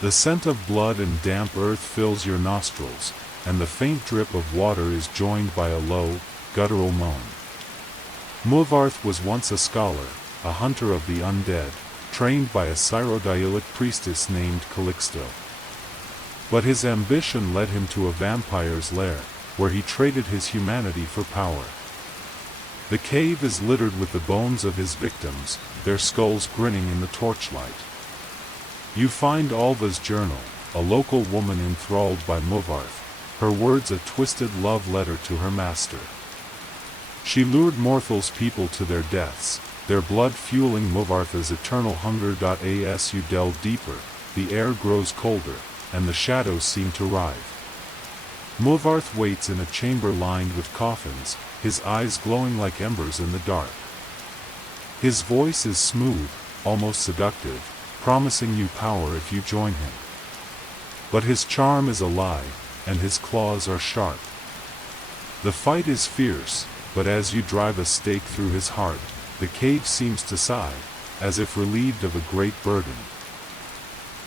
The scent of blood and damp earth fills your nostrils, and the faint drip of water is joined by a low, guttural moan. Movarth was once a scholar, a hunter of the undead, trained by a Cyrodiilic priestess named Calixto. But his ambition led him to a vampire's lair, where he traded his humanity for power. The cave is littered with the bones of his victims, their skulls grinning in the torchlight. You find Alva's journal, a local woman enthralled by Movarth, her words a twisted love letter to her master. She lured Morthal's people to their deaths, their blood fueling Movartha's eternal hunger. As you delve deeper, the air grows colder, and the shadows seem to writhe. Movarth waits in a chamber lined with coffins, his eyes glowing like embers in the dark. His voice is smooth, almost seductive, promising you power if you join him. But his charm is a lie, and his claws are sharp. The fight is fierce, but as you drive a stake through his heart, the cave seems to sigh, as if relieved of a great burden.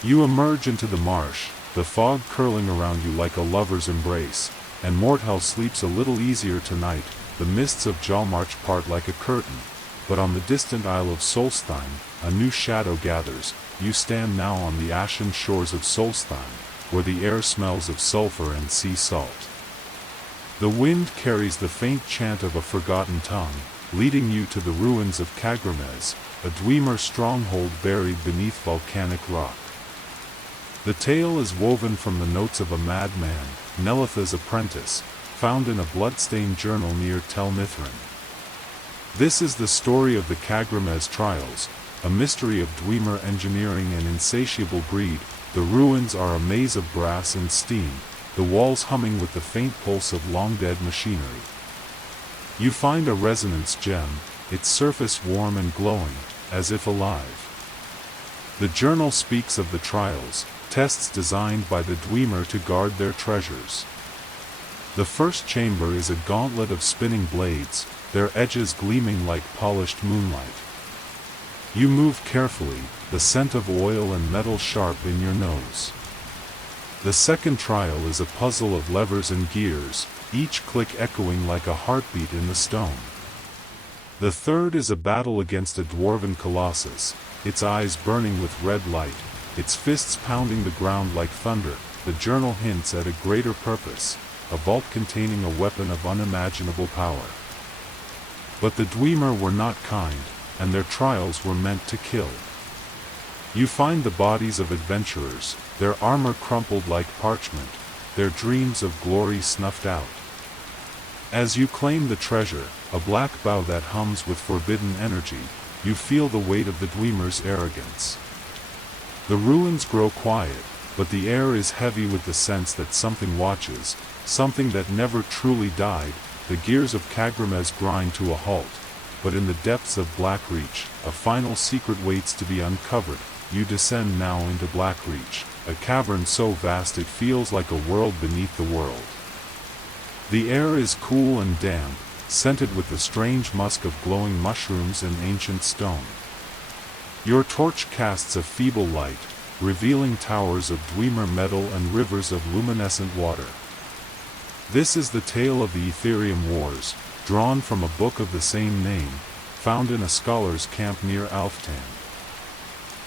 You emerge into the marsh, the fog curling around you like a lover's embrace, and Morthal sleeps a little easier tonight. The mists of Jalmarch part like a curtain, but on the distant Isle of Solstheim, a new shadow gathers. You stand now on the ashen shores of Solstheim, where the air smells of sulfur and sea salt. The wind carries the faint chant of a forgotten tongue, leading you to the ruins of Kagramez, a Dwemer stronghold buried beneath volcanic rock. The tale is woven from the notes of a madman, Nelitha's apprentice, found in a blood-stained journal near Tel Mithrin. This is the story of the Kagramez trials, a mystery of Dwemer engineering and insatiable greed. The ruins are a maze of brass and steam, the walls humming with the faint pulse of long-dead machinery. You find a resonance gem, its surface warm and glowing, as if alive. The journal speaks of the trials, tests designed by the Dwemer to guard their treasures. The first chamber is a gauntlet of spinning blades, their edges gleaming like polished moonlight. You move carefully, the scent of oil and metal sharp in your nose. The second trial is a puzzle of levers and gears, each click echoing like a heartbeat in the stone. The third is a battle against a dwarven colossus, its eyes burning with red light, its fists pounding the ground like thunder. The journal hints at a greater purpose, a vault containing a weapon of unimaginable power. But the Dwemer were not kind, and their trials were meant to kill. You find the bodies of adventurers, their armor crumpled like parchment, their dreams of glory snuffed out. As you claim the treasure, a black bow that hums with forbidden energy, you feel the weight of the Dwemer's arrogance. The ruins grow quiet, but the air is heavy with the sense that something watches, something that never truly died. The gears of Kagramez grind to a halt, but in the depths of Blackreach, a final secret waits to be uncovered. You descend now into Blackreach, a cavern so vast it feels like a world beneath the world. The air is cool and damp, scented with the strange musk of glowing mushrooms and ancient stone. Your torch casts a feeble light, revealing towers of Dwemer metal and rivers of luminescent water. This is the tale of the Ethereum Wars, drawn from a book of the same name, found in a scholar's camp near Alftan.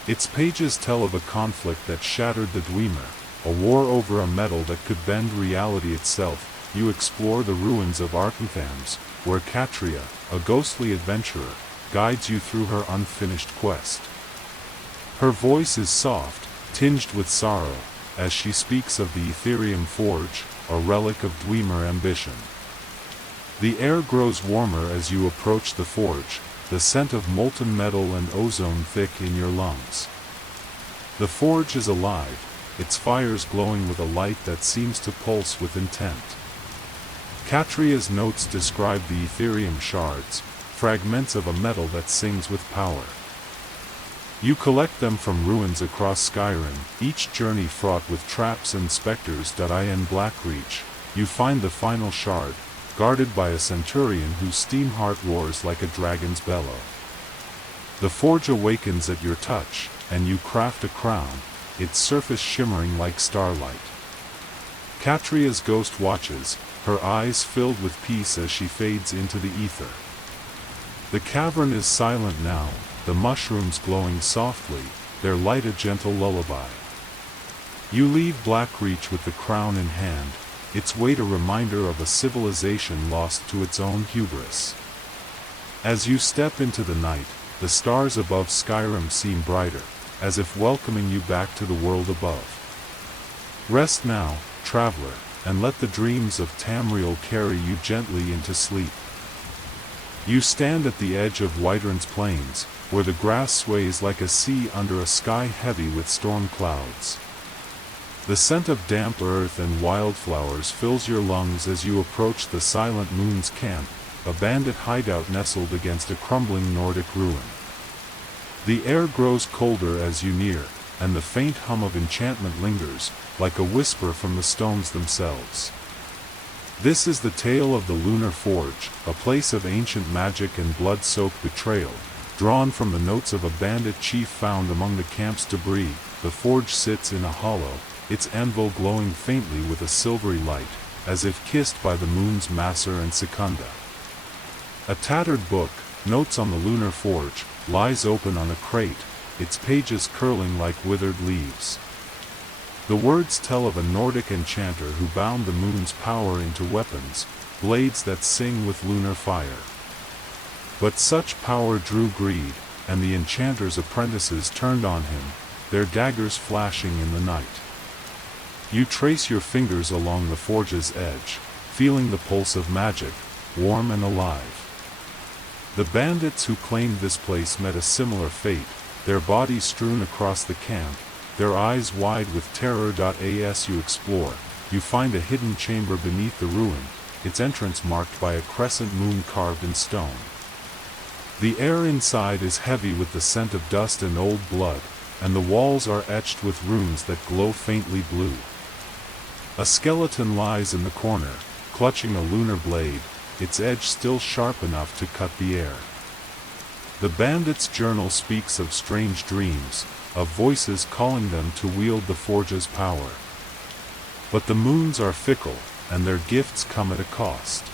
Its pages tell of a conflict that shattered the Dwemer, a war over a metal that could bend reality itself. You explore the ruins of Arkanthams, where Katria, a ghostly adventurer, guides you through her unfinished quest. Her voice is soft, tinged with sorrow, as she speaks of the Ethereum Forge, a relic of Dwemer ambition. The air grows warmer as you approach the forge, the scent of molten metal and ozone thick in your lungs. The forge is alive, its fires glowing with a light that seems to pulse with intent. Katria's notes describe the Ethereum shards, fragments of a metal that sings with power. You collect them from ruins across Skyrim, each journey fraught with traps and specters. In Blackreach, you find the final shard, guarded by a centurion whose steam heart roars like a dragon's bellow. The forge awakens at your touch, and you craft a crown, its surface shimmering like starlight. Katria's ghost watches, her eyes filled with peace as she fades into the ether. The cavern is silent now, the mushrooms glowing softly, their light a gentle lullaby. You leave Blackreach with the crown in hand, its weight a reminder of a civilization lost to its own hubris. As you step into the night, the stars above Skyrim seem brighter, as if welcoming you back to the world above. Rest now, traveler, and let the dreams of Tamriel carry you gently into sleep. You stand at the edge of Wytern's plains, where the grass sways like a sea under a sky heavy with storm clouds. The scent of damp earth and wildflowers fills your lungs as you approach the Silent Moon's camp, a bandit hideout nestled against a crumbling Nordic ruin. The air grows colder as you near, and the faint hum of enchantment lingers, like a whisper from the stones themselves. This is the tale of the Lunar Forge, a place of ancient magic and blood-soaked betrayal, drawn from the notes of a bandit chief found among the camp's debris. The forge sits in a hollow, its anvil glowing faintly with a silvery light, as if kissed by the moon's Maser and Secunda. A tattered book, Notes on the Lunar Forge, lies open on a crate, its pages curling like withered leaves. The words tell of a Nordic enchanter who bound the moon's power into weapons, blades that sing with lunar fire. But such power drew greed, and the enchanter's apprentices turned on him, their daggers flashing in the night. You trace your fingers along the forge's edge, feeling the pulse of magic, warm and alive. The bandits who claimed this place met a similar fate, their bodies strewn across the camp, their eyes wide with terror. As you explore, you find a hidden chamber beneath the ruin, its entrance marked by a crescent moon carved in stone. The air inside is heavy with the scent of dust and old blood, and the walls are etched with runes that glow faintly blue. A skeleton lies in the corner, clutching a lunar blade, its edge still sharp enough to cut the air. The bandit's journal speaks of strange dreams, of voices calling them to wield the forge's power. But the moons are fickle, and their gifts come at a cost.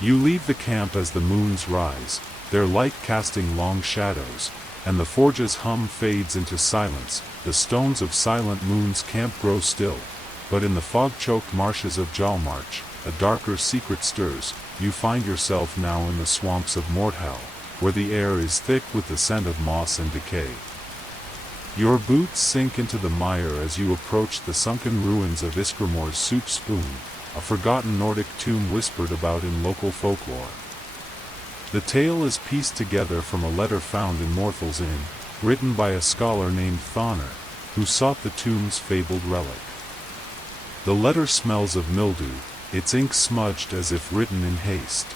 You leave the camp as the moons rise, their light casting long shadows, and the forge's hum fades into silence. The stones of Silent Moon's camp grow still, but in the fog-choked marshes of Jalmarch, a darker secret stirs, you find yourself now in the swamps of Mordhell, where the air is thick with the scent of moss and decay. Your boots sink into the mire as you approach the sunken ruins of Iskramor's soup spoon, a forgotten Nordic tomb whispered about in local folklore. The tale is pieced together from a letter found in Morthal's Inn, written by a scholar named Thonar, who sought the tomb's fabled relic. The letter smells of mildew, its ink smudged as if written in haste.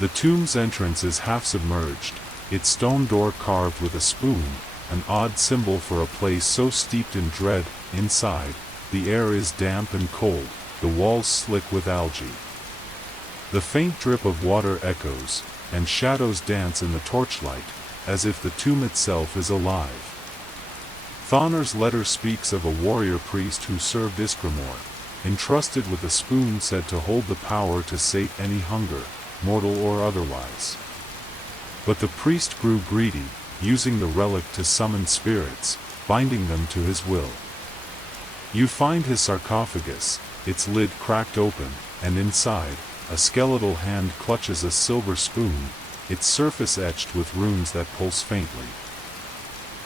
The tomb's entrance is half submerged, its stone door carved with a spoon, an odd symbol for a place so steeped in dread. Inside, the air is damp and cold, the walls slick with algae. The faint drip of water echoes, and shadows dance in the torchlight, as if the tomb itself is alive. Thonar's letter speaks of a warrior priest who served Iskramor, entrusted with a spoon said to hold the power to sate any hunger, mortal or otherwise. But the priest grew greedy, using the relic to summon spirits, binding them to his will. You find his sarcophagus, its lid cracked open, and inside, a skeletal hand clutches a silver spoon, its surface etched with runes that pulse faintly.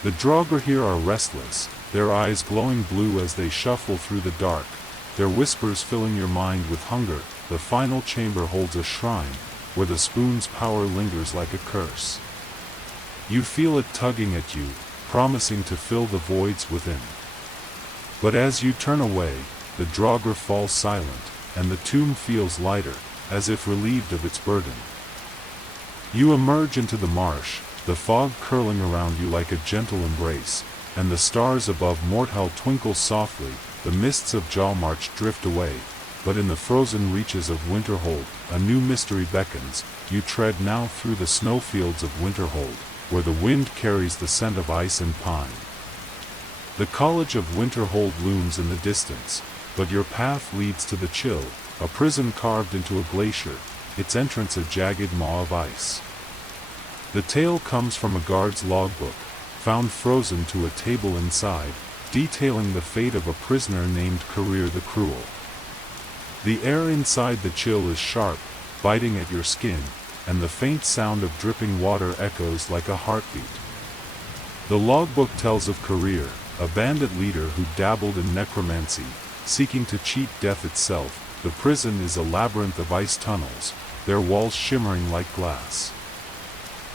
The Draugr here are restless, their eyes glowing blue as they shuffle through the dark, their whispers filling your mind with hunger. The final chamber holds a shrine, where the spoon's power lingers like a curse. You feel it tugging at you, promising to fill the voids within. But as you turn away, the Draugr falls silent, and the tomb feels lighter, as if relieved of its burden. You emerge into the marsh, the fog curling around you like a gentle embrace, and the stars above Mordhell twinkle softly. The mists of Jalmarch drift away, but in the frozen reaches of Winterhold, a new mystery beckons. You tread now through the snowfields of Winterhold, where the wind carries the scent of ice and pine. The College of Winterhold looms in the distance, but your path leads to the chill, a prison carved into a glacier, its entrance a jagged maw of ice. The tale comes from a guard's logbook, found frozen to a table inside, detailing the fate of a prisoner named Career the Cruel. The air inside the chill is sharp, biting at your skin, and the faint sound of dripping water echoes like a heartbeat. The logbook tells of Career, a bandit leader who dabbled in necromancy, seeking to cheat death itself. The prison is a labyrinth of ice tunnels, their walls shimmering like glass.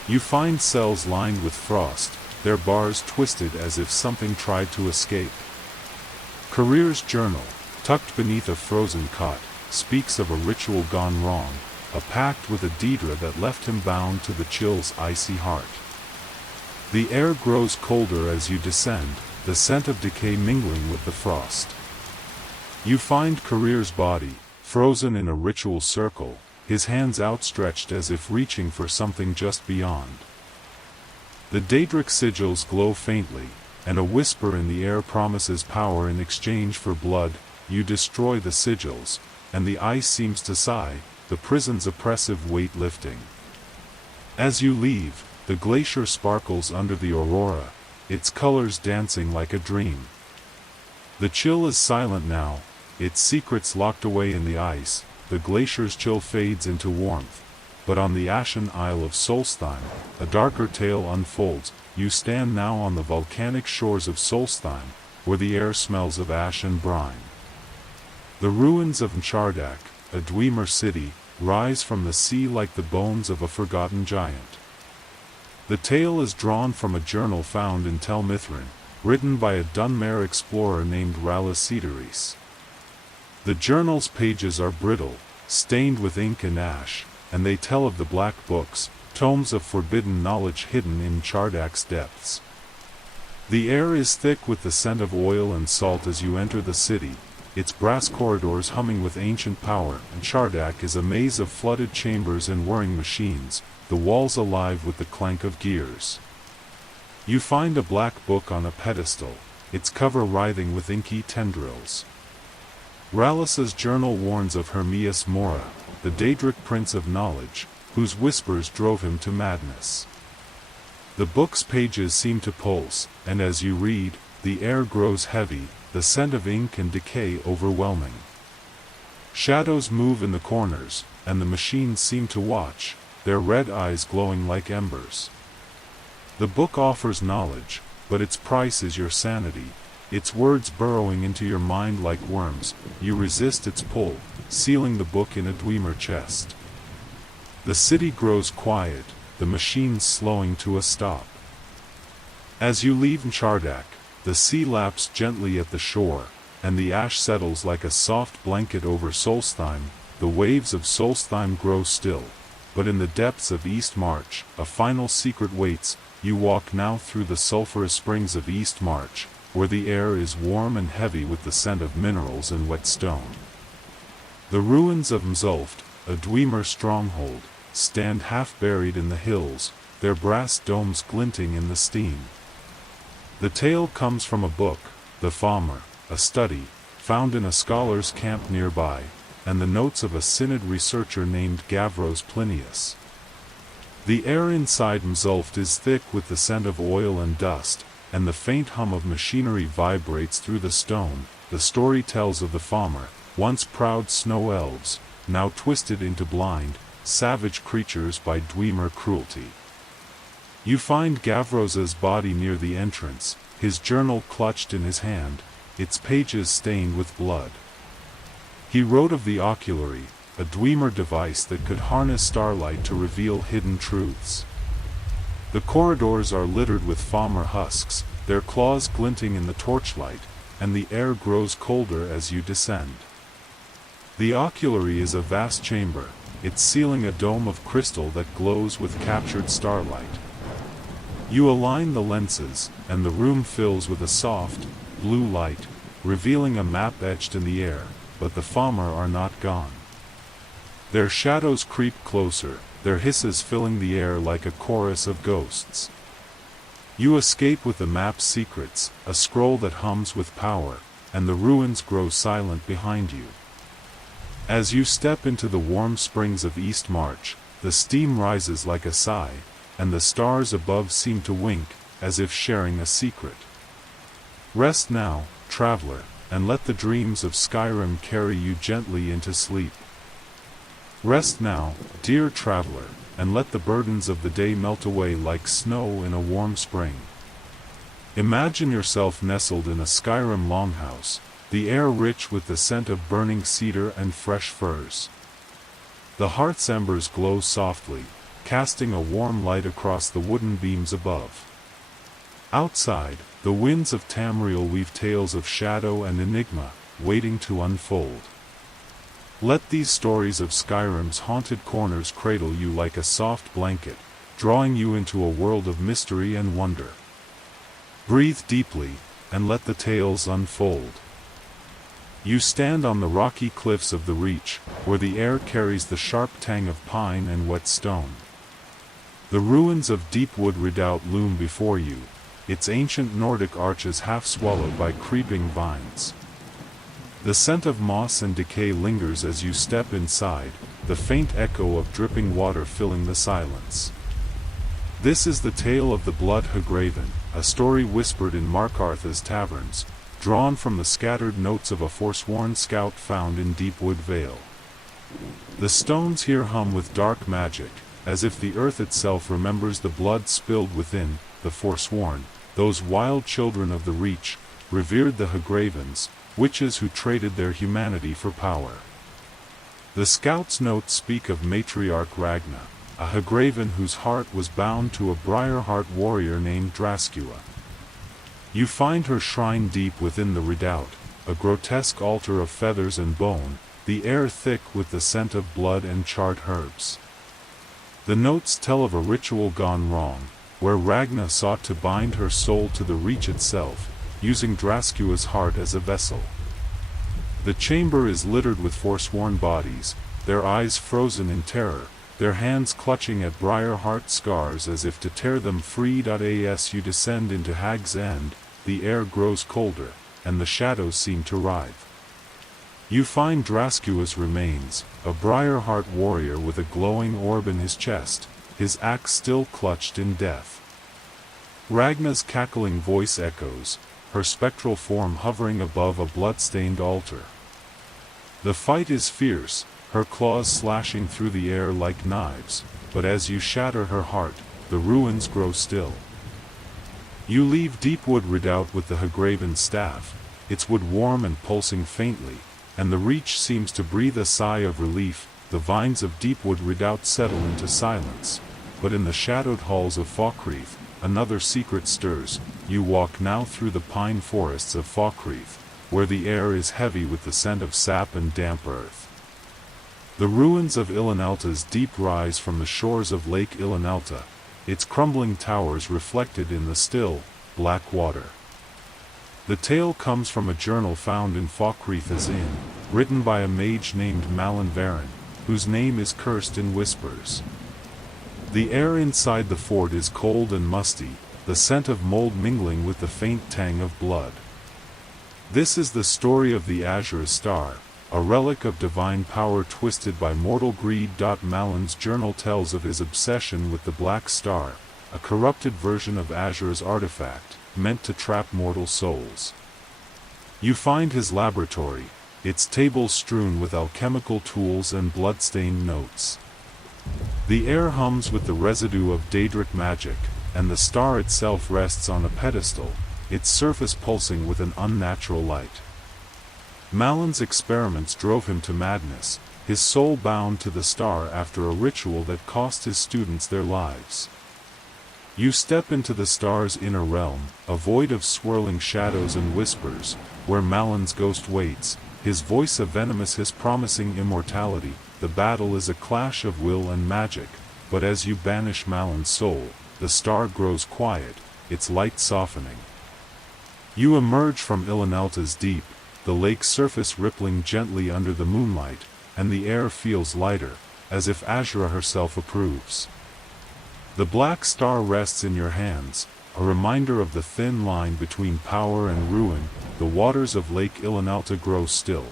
You find cells lined with frost, their bars twisted as if something tried to escape. Career's journal, tucked beneath a frozen cot, speaks of a ritual gone wrong, a pact with a Daedra that left him bound to the chill's icy heart. The air grows colder as you descend, the scent of decay mingling with the frost. You find Career's body, frozen in a ritual circle, his hands outstretched as if reaching for something just beyond. The Daedric sigils glow faintly, and a whisper in the air promises power in exchange for blood. You destroy the sigils, and the ice seems to sigh, the prison's oppressive weight lifting. As you leave, the glacier sparkles under the aurora, its colors dancing like a dream. The chill is silent now, its secrets locked away in the ice. The glacier's chill fades into warmth, but on the ashen isle of Solstheim, a darker tale unfolds. You stand now on the volcanic shores of Solstheim, where the air smells of ash and brine. The ruins of Nchardak, a Dwemer city, rise from the sea like the bones of a forgotten giant. The tale is drawn from a journal found in Tel Mithrin, written by a Dunmer explorer named Ralasidaris. The journal's pages are brittle, stained with ink and ash, and they tell of the black books, tomes of forbidden knowledge hidden in Chardak's depths. The air is thick with the scent of oil and salt as you enter the city, its brass corridors humming with ancient power, and Chardak is a maze of flooded chambers and whirring machines, the walls alive with the clank of gears. You find a black book on a pedestal, its cover writhing with inky tendrils. Rallis's journal warns of Hermias Mora, the Daedric prince of knowledge, whose whispers drove him to madness. The book's pages seem to pulse, and as you read, the air grows heavy, the scent of ink and decay overwhelming. Shadows move in the corners, and the machines seem to watch, their red eyes glowing like embers. The book offers knowledge, but its price is your sanity. Its words burrowing into your mind like worms, you resist its pull, sealing the book in a dwemer chest. The city grows quiet, the machines slowing to a stop. As you leave Nchardak, the sea laps gently at the shore, and the ash settles like a soft blanket over Solstheim. The waves of Solstheim grow still, but in the depths of East March, a final secret waits. You walk now through the sulphurous springs of East March, where the air is warm and heavy with the scent of minerals and wet stone. The ruins of Mzulft, a Dwemer stronghold, stand half buried in the hills, their brass domes glinting in the steam. The tale comes from a book, the Falmer, a study, found in a scholar's camp nearby, and the notes of a synod researcher named Gavros Plinius. The air inside Mzulft is thick with the scent of oil and dust, and the faint hum of machinery vibrates through the stone. The story tells of the Falmer, once proud snow elves, now twisted into blind, savage creatures by Dwemer cruelty. You find Gavros's body near the entrance, his journal clutched in his hand, its pages stained with blood. He wrote of the oculary, a Dwemer device that could harness starlight to reveal hidden truths. The corridors are littered with Falmer husks, their claws glinting in the torchlight, and the air grows colder as you descend. The oculary is a vast chamber, its ceiling a dome of crystal that glows with captured starlight. You align the lenses, and the room fills with a soft, blue light, revealing a map etched in the air, but the Falmer are not gone. Their shadows creep closer, their hisses filling the air like a chorus of ghosts. You escape with the map's secrets, a scroll that hums with power, and the ruins grow silent behind you. As you step into the warm springs of East March, the steam rises like a sigh, and the stars above seem to wink, as if sharing a secret. Rest now, traveler, and let the dreams of Skyrim carry you gently into sleep. Rest now, dear traveler, and let the burdens of the day melt away like snow in a warm spring. Imagine yourself nestled in a Skyrim longhouse, the air rich with the scent of burning cedar and fresh firs. The hearth's embers glow softly, casting a warm light across the wooden beams above. Outside, the winds of Tamriel weave tales of shadow and enigma, waiting to unfold. Let these stories of Skyrim's haunted corners cradle you like a soft blanket, drawing you into a world of mystery and wonder. Breathe deeply, and let the tales unfold. You stand on the rocky cliffs of the Reach, where the air carries the sharp tang of pine and wet stone. The ruins of Deepwood Redoubt loom before you, its ancient Nordic arches half swallowed by creeping vines. The scent of moss and decay lingers as you step inside, the faint echo of dripping water filling the silence. This is the tale of the Blood Hagraven, a story whispered in Markartha's taverns, drawn from the scattered notes of a forsworn scout found in Deepwood Vale. The stones here hum with dark magic, as if the earth itself remembers the blood spilled within. The forsworn, those wild children of the Reach, revered the Hagravens, witches who traded their humanity for power. The scout's notes speak of matriarch Ragna, a Hagraven whose heart was bound to a Briarheart warrior named Draskua. You find her shrine deep within the redoubt, a grotesque altar of feathers and bone, the air thick with the scent of blood and charred herbs. The notes tell of a ritual gone wrong, where Ragna sought to bind her soul to the Reach itself, using Draskua's heart as a vessel. The chamber is littered with forsworn bodies, their eyes frozen in terror, their hands clutching at Briarheart scars as if to tear them free. As you descend into Hag's End, the air grows colder, and the shadows seem to writhe. You find Draskua's remains, a Briarheart warrior with a glowing orb in his chest, his axe still clutched in death. Ragna's cackling voice echoes, her spectral form hovering above a blood-stained altar. The fight is fierce, her claws slashing through the air like knives, but as you shatter her heart, the ruins grow still. You leave Deepwood Redoubt with the Hagraven staff, its wood warm and pulsing faintly, and the Reach seems to breathe a sigh of relief. The vines of Deepwood Redoubt settle into silence, but in the shadowed halls of Falkreath, another secret stirs. You walk now through the pine forests of Falkreath, where the air is heavy with the scent of sap and damp earth. The ruins of Ilinalta's Deep rise from the shores of Lake Ilinalta, its crumbling towers reflected in the still, black water. The tale comes from a journal found in Falkreath's inn, written by a mage named Malin Varen, whose name is cursed in whispers. The air inside the fort is cold and musty, the scent of mold mingling with the faint tang of blood. This is the story of the Azure Star, a relic of divine power twisted by mortal greed. Malin's journal tells of his obsession with the Black Star, a corrupted version of Azure's artifact, meant to trap mortal souls. You find his laboratory, its tables strewn with alchemical tools and blood-stained notes. The air hums with the residue of Daedric magic, and the star itself rests on a pedestal, its surface pulsing with an unnatural light. Malin's experiments drove him to madness, his soul bound to the star after a ritual that cost his students their lives. You step into the star's inner realm, a void of swirling shadows and whispers, where Malin's ghost waits, his voice a venomous hiss promising immortality. The battle is a clash of will and magic, but as you banish Malin's soul, the star grows quiet, its light softening. You emerge from Ilinalta's Deep, the lake's surface rippling gently under the moonlight, and the air feels lighter, as if Azura herself approves. The Black Star rests in your hands, a reminder of the thin line between power and ruin. The waters of Lake Ilinalta grow still,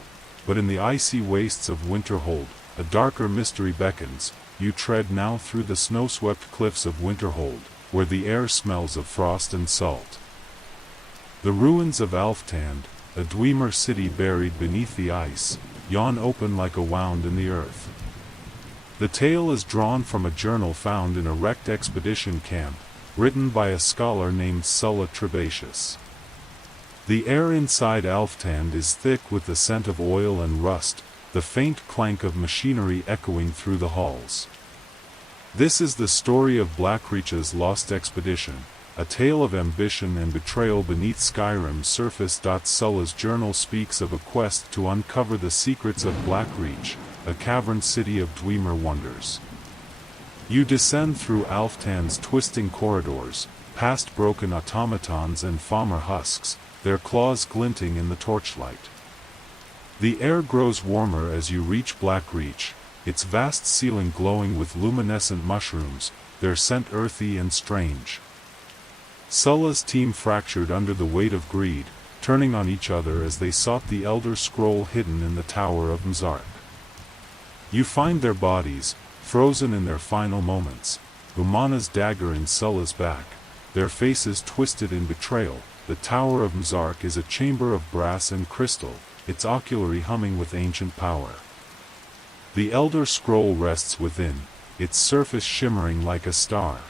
but in the icy wastes of Winterhold, a darker mystery beckons. You tread now through the snow-swept cliffs of Winterhold, where the air smells of frost and salt. The ruins of Alftand, a Dwemer city buried beneath the ice, yawn open like a wound in the earth. The tale is drawn from a journal found in a wrecked expedition camp, written by a scholar named Sulla Trebatius. The air inside Alftand is thick with the scent of oil and rust, the faint clank of machinery echoing through the halls. This is the story of Blackreach's lost expedition, a tale of ambition and betrayal beneath Skyrim's surface. Sulla's journal speaks of a quest to uncover the secrets of Blackreach, a cavern city of Dwemer wonders. You descend through Alftand's twisting corridors, past broken automatons and Falmer husks, their claws glinting in the torchlight. The air grows warmer as you reach Blackreach, its vast ceiling glowing with luminescent mushrooms, their scent earthy and strange. Sulla's team fractured under the weight of greed, turning on each other as they sought the Elder Scroll hidden in the Tower of Mzark. You find their bodies, frozen in their final moments, Umana's dagger in Sulla's back, their faces twisted in betrayal. The Tower of Mzark is a chamber of brass and crystal, its oculary humming with ancient power. The Elder Scroll rests within, its surface shimmering like a star.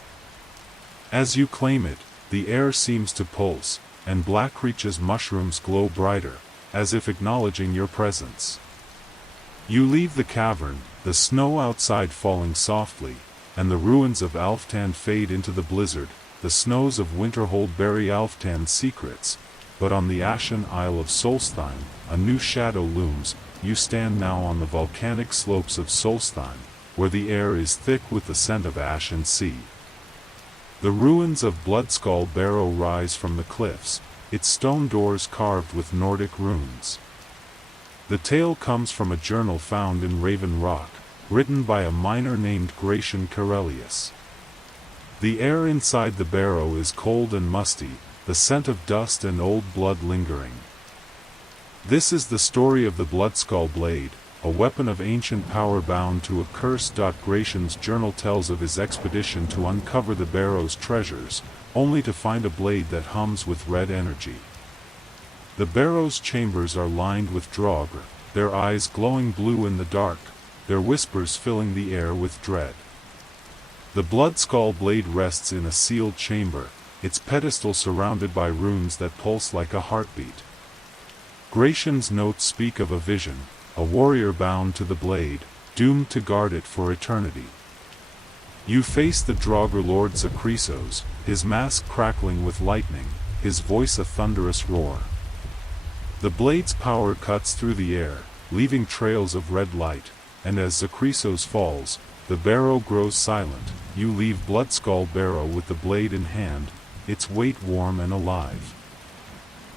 As you claim it, the air seems to pulse, and Blackreach's mushrooms glow brighter, as if acknowledging your presence. You leave the cavern, the snow outside falling softly, and the ruins of Alftand fade into the blizzard. The snows of Winterhold bury Alftand's secrets, but on the ashen isle of Solstheim, a new shadow looms. You stand now on the volcanic slopes of Solstheim, where the air is thick with the scent of ash and sea. The ruins of Bloodskull Barrow rise from the cliffs, its stone doors carved with Nordic runes. The tale comes from a journal found in Raven Rock, written by a miner named Gratian Corellius. The air inside the barrow is cold and musty, the scent of dust and old blood lingering. This is the story of the Bloodskull Blade, a weapon of ancient power bound to a curse. Gratian's journal tells of his expedition to uncover the barrow's treasures, only to find a blade that hums with red energy. The barrow's chambers are lined with Draugr, their eyes glowing blue in the dark, their whispers filling the air with dread. The Bloodskull blade rests in a sealed chamber, its pedestal surrounded by runes that pulse like a heartbeat. Gratian's notes speak of a vision, a warrior bound to the blade, doomed to guard it for eternity. You face the Draugr Lord Zakrisos, his mask crackling with lightning, his voice a thunderous roar. The blade's power cuts through the air, leaving trails of red light, and as Zakrisos falls, the barrow grows silent. You leave Bloodskull Barrow with the blade in hand, its weight warm and alive.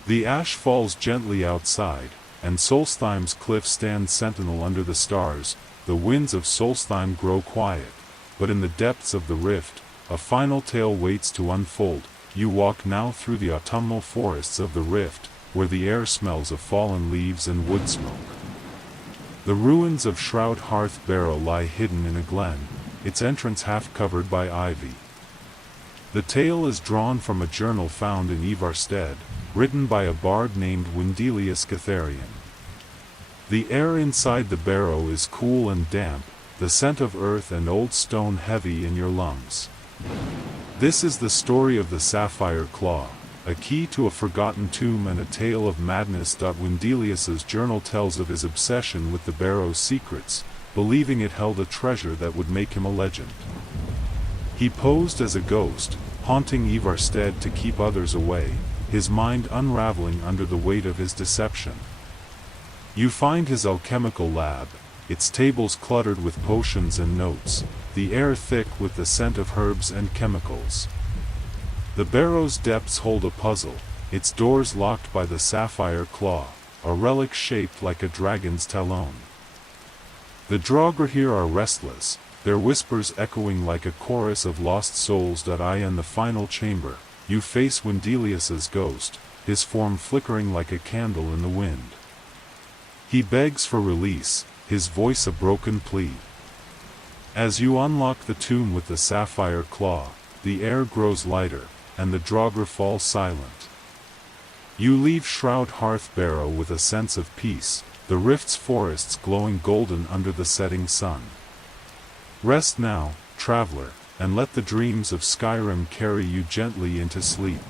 The ash falls gently outside, and Solstheim's cliff stands sentinel under the stars. The winds of Solstheim grow quiet, but in the depths of the rift, a final tale waits to unfold. You walk now through the autumnal forests of the rift, where the air smells of fallen leaves and wood smoke. The ruins of Shroud Hearth Barrow lie hidden in a glen, its entrance half covered by ivy. The tale is drawn from a journal found in Ivarstead, written by a bard named Wendelius Gatharian. The air inside the barrow is cool and damp, the scent of earth and old stone heavy in your lungs. This is the story of the Sapphire Claw, a key to a forgotten tomb and a tale of madness. Wendelius's journal tells of his obsession with the barrow's secrets, believing it held a treasure that would make him a legend. He posed as a ghost, haunting Ivarstead to keep others away, his mind unraveling under the weight of his deception. You find his alchemical lab, its tables cluttered with potions and notes, the air thick with the scent of herbs and chemicals. The barrow's depths hold a puzzle, its doors locked by the Sapphire Claw, a relic shaped like a dragon's talon. The Draugr here are restless, their whispers echoing like a chorus of lost souls. In the final chamber, you face Wendelius's ghost, his form flickering like a candle in the wind. He begs for release, his voice a broken plea. As you unlock the tomb with the Sapphire Claw, the air grows lighter, and the Draugr fall silent. You leave Shroud Hearth Barrow with a sense of peace, the rift's forests glowing golden under the setting sun. Rest now, traveler, and let the dreams of Skyrim carry you gently into sleep.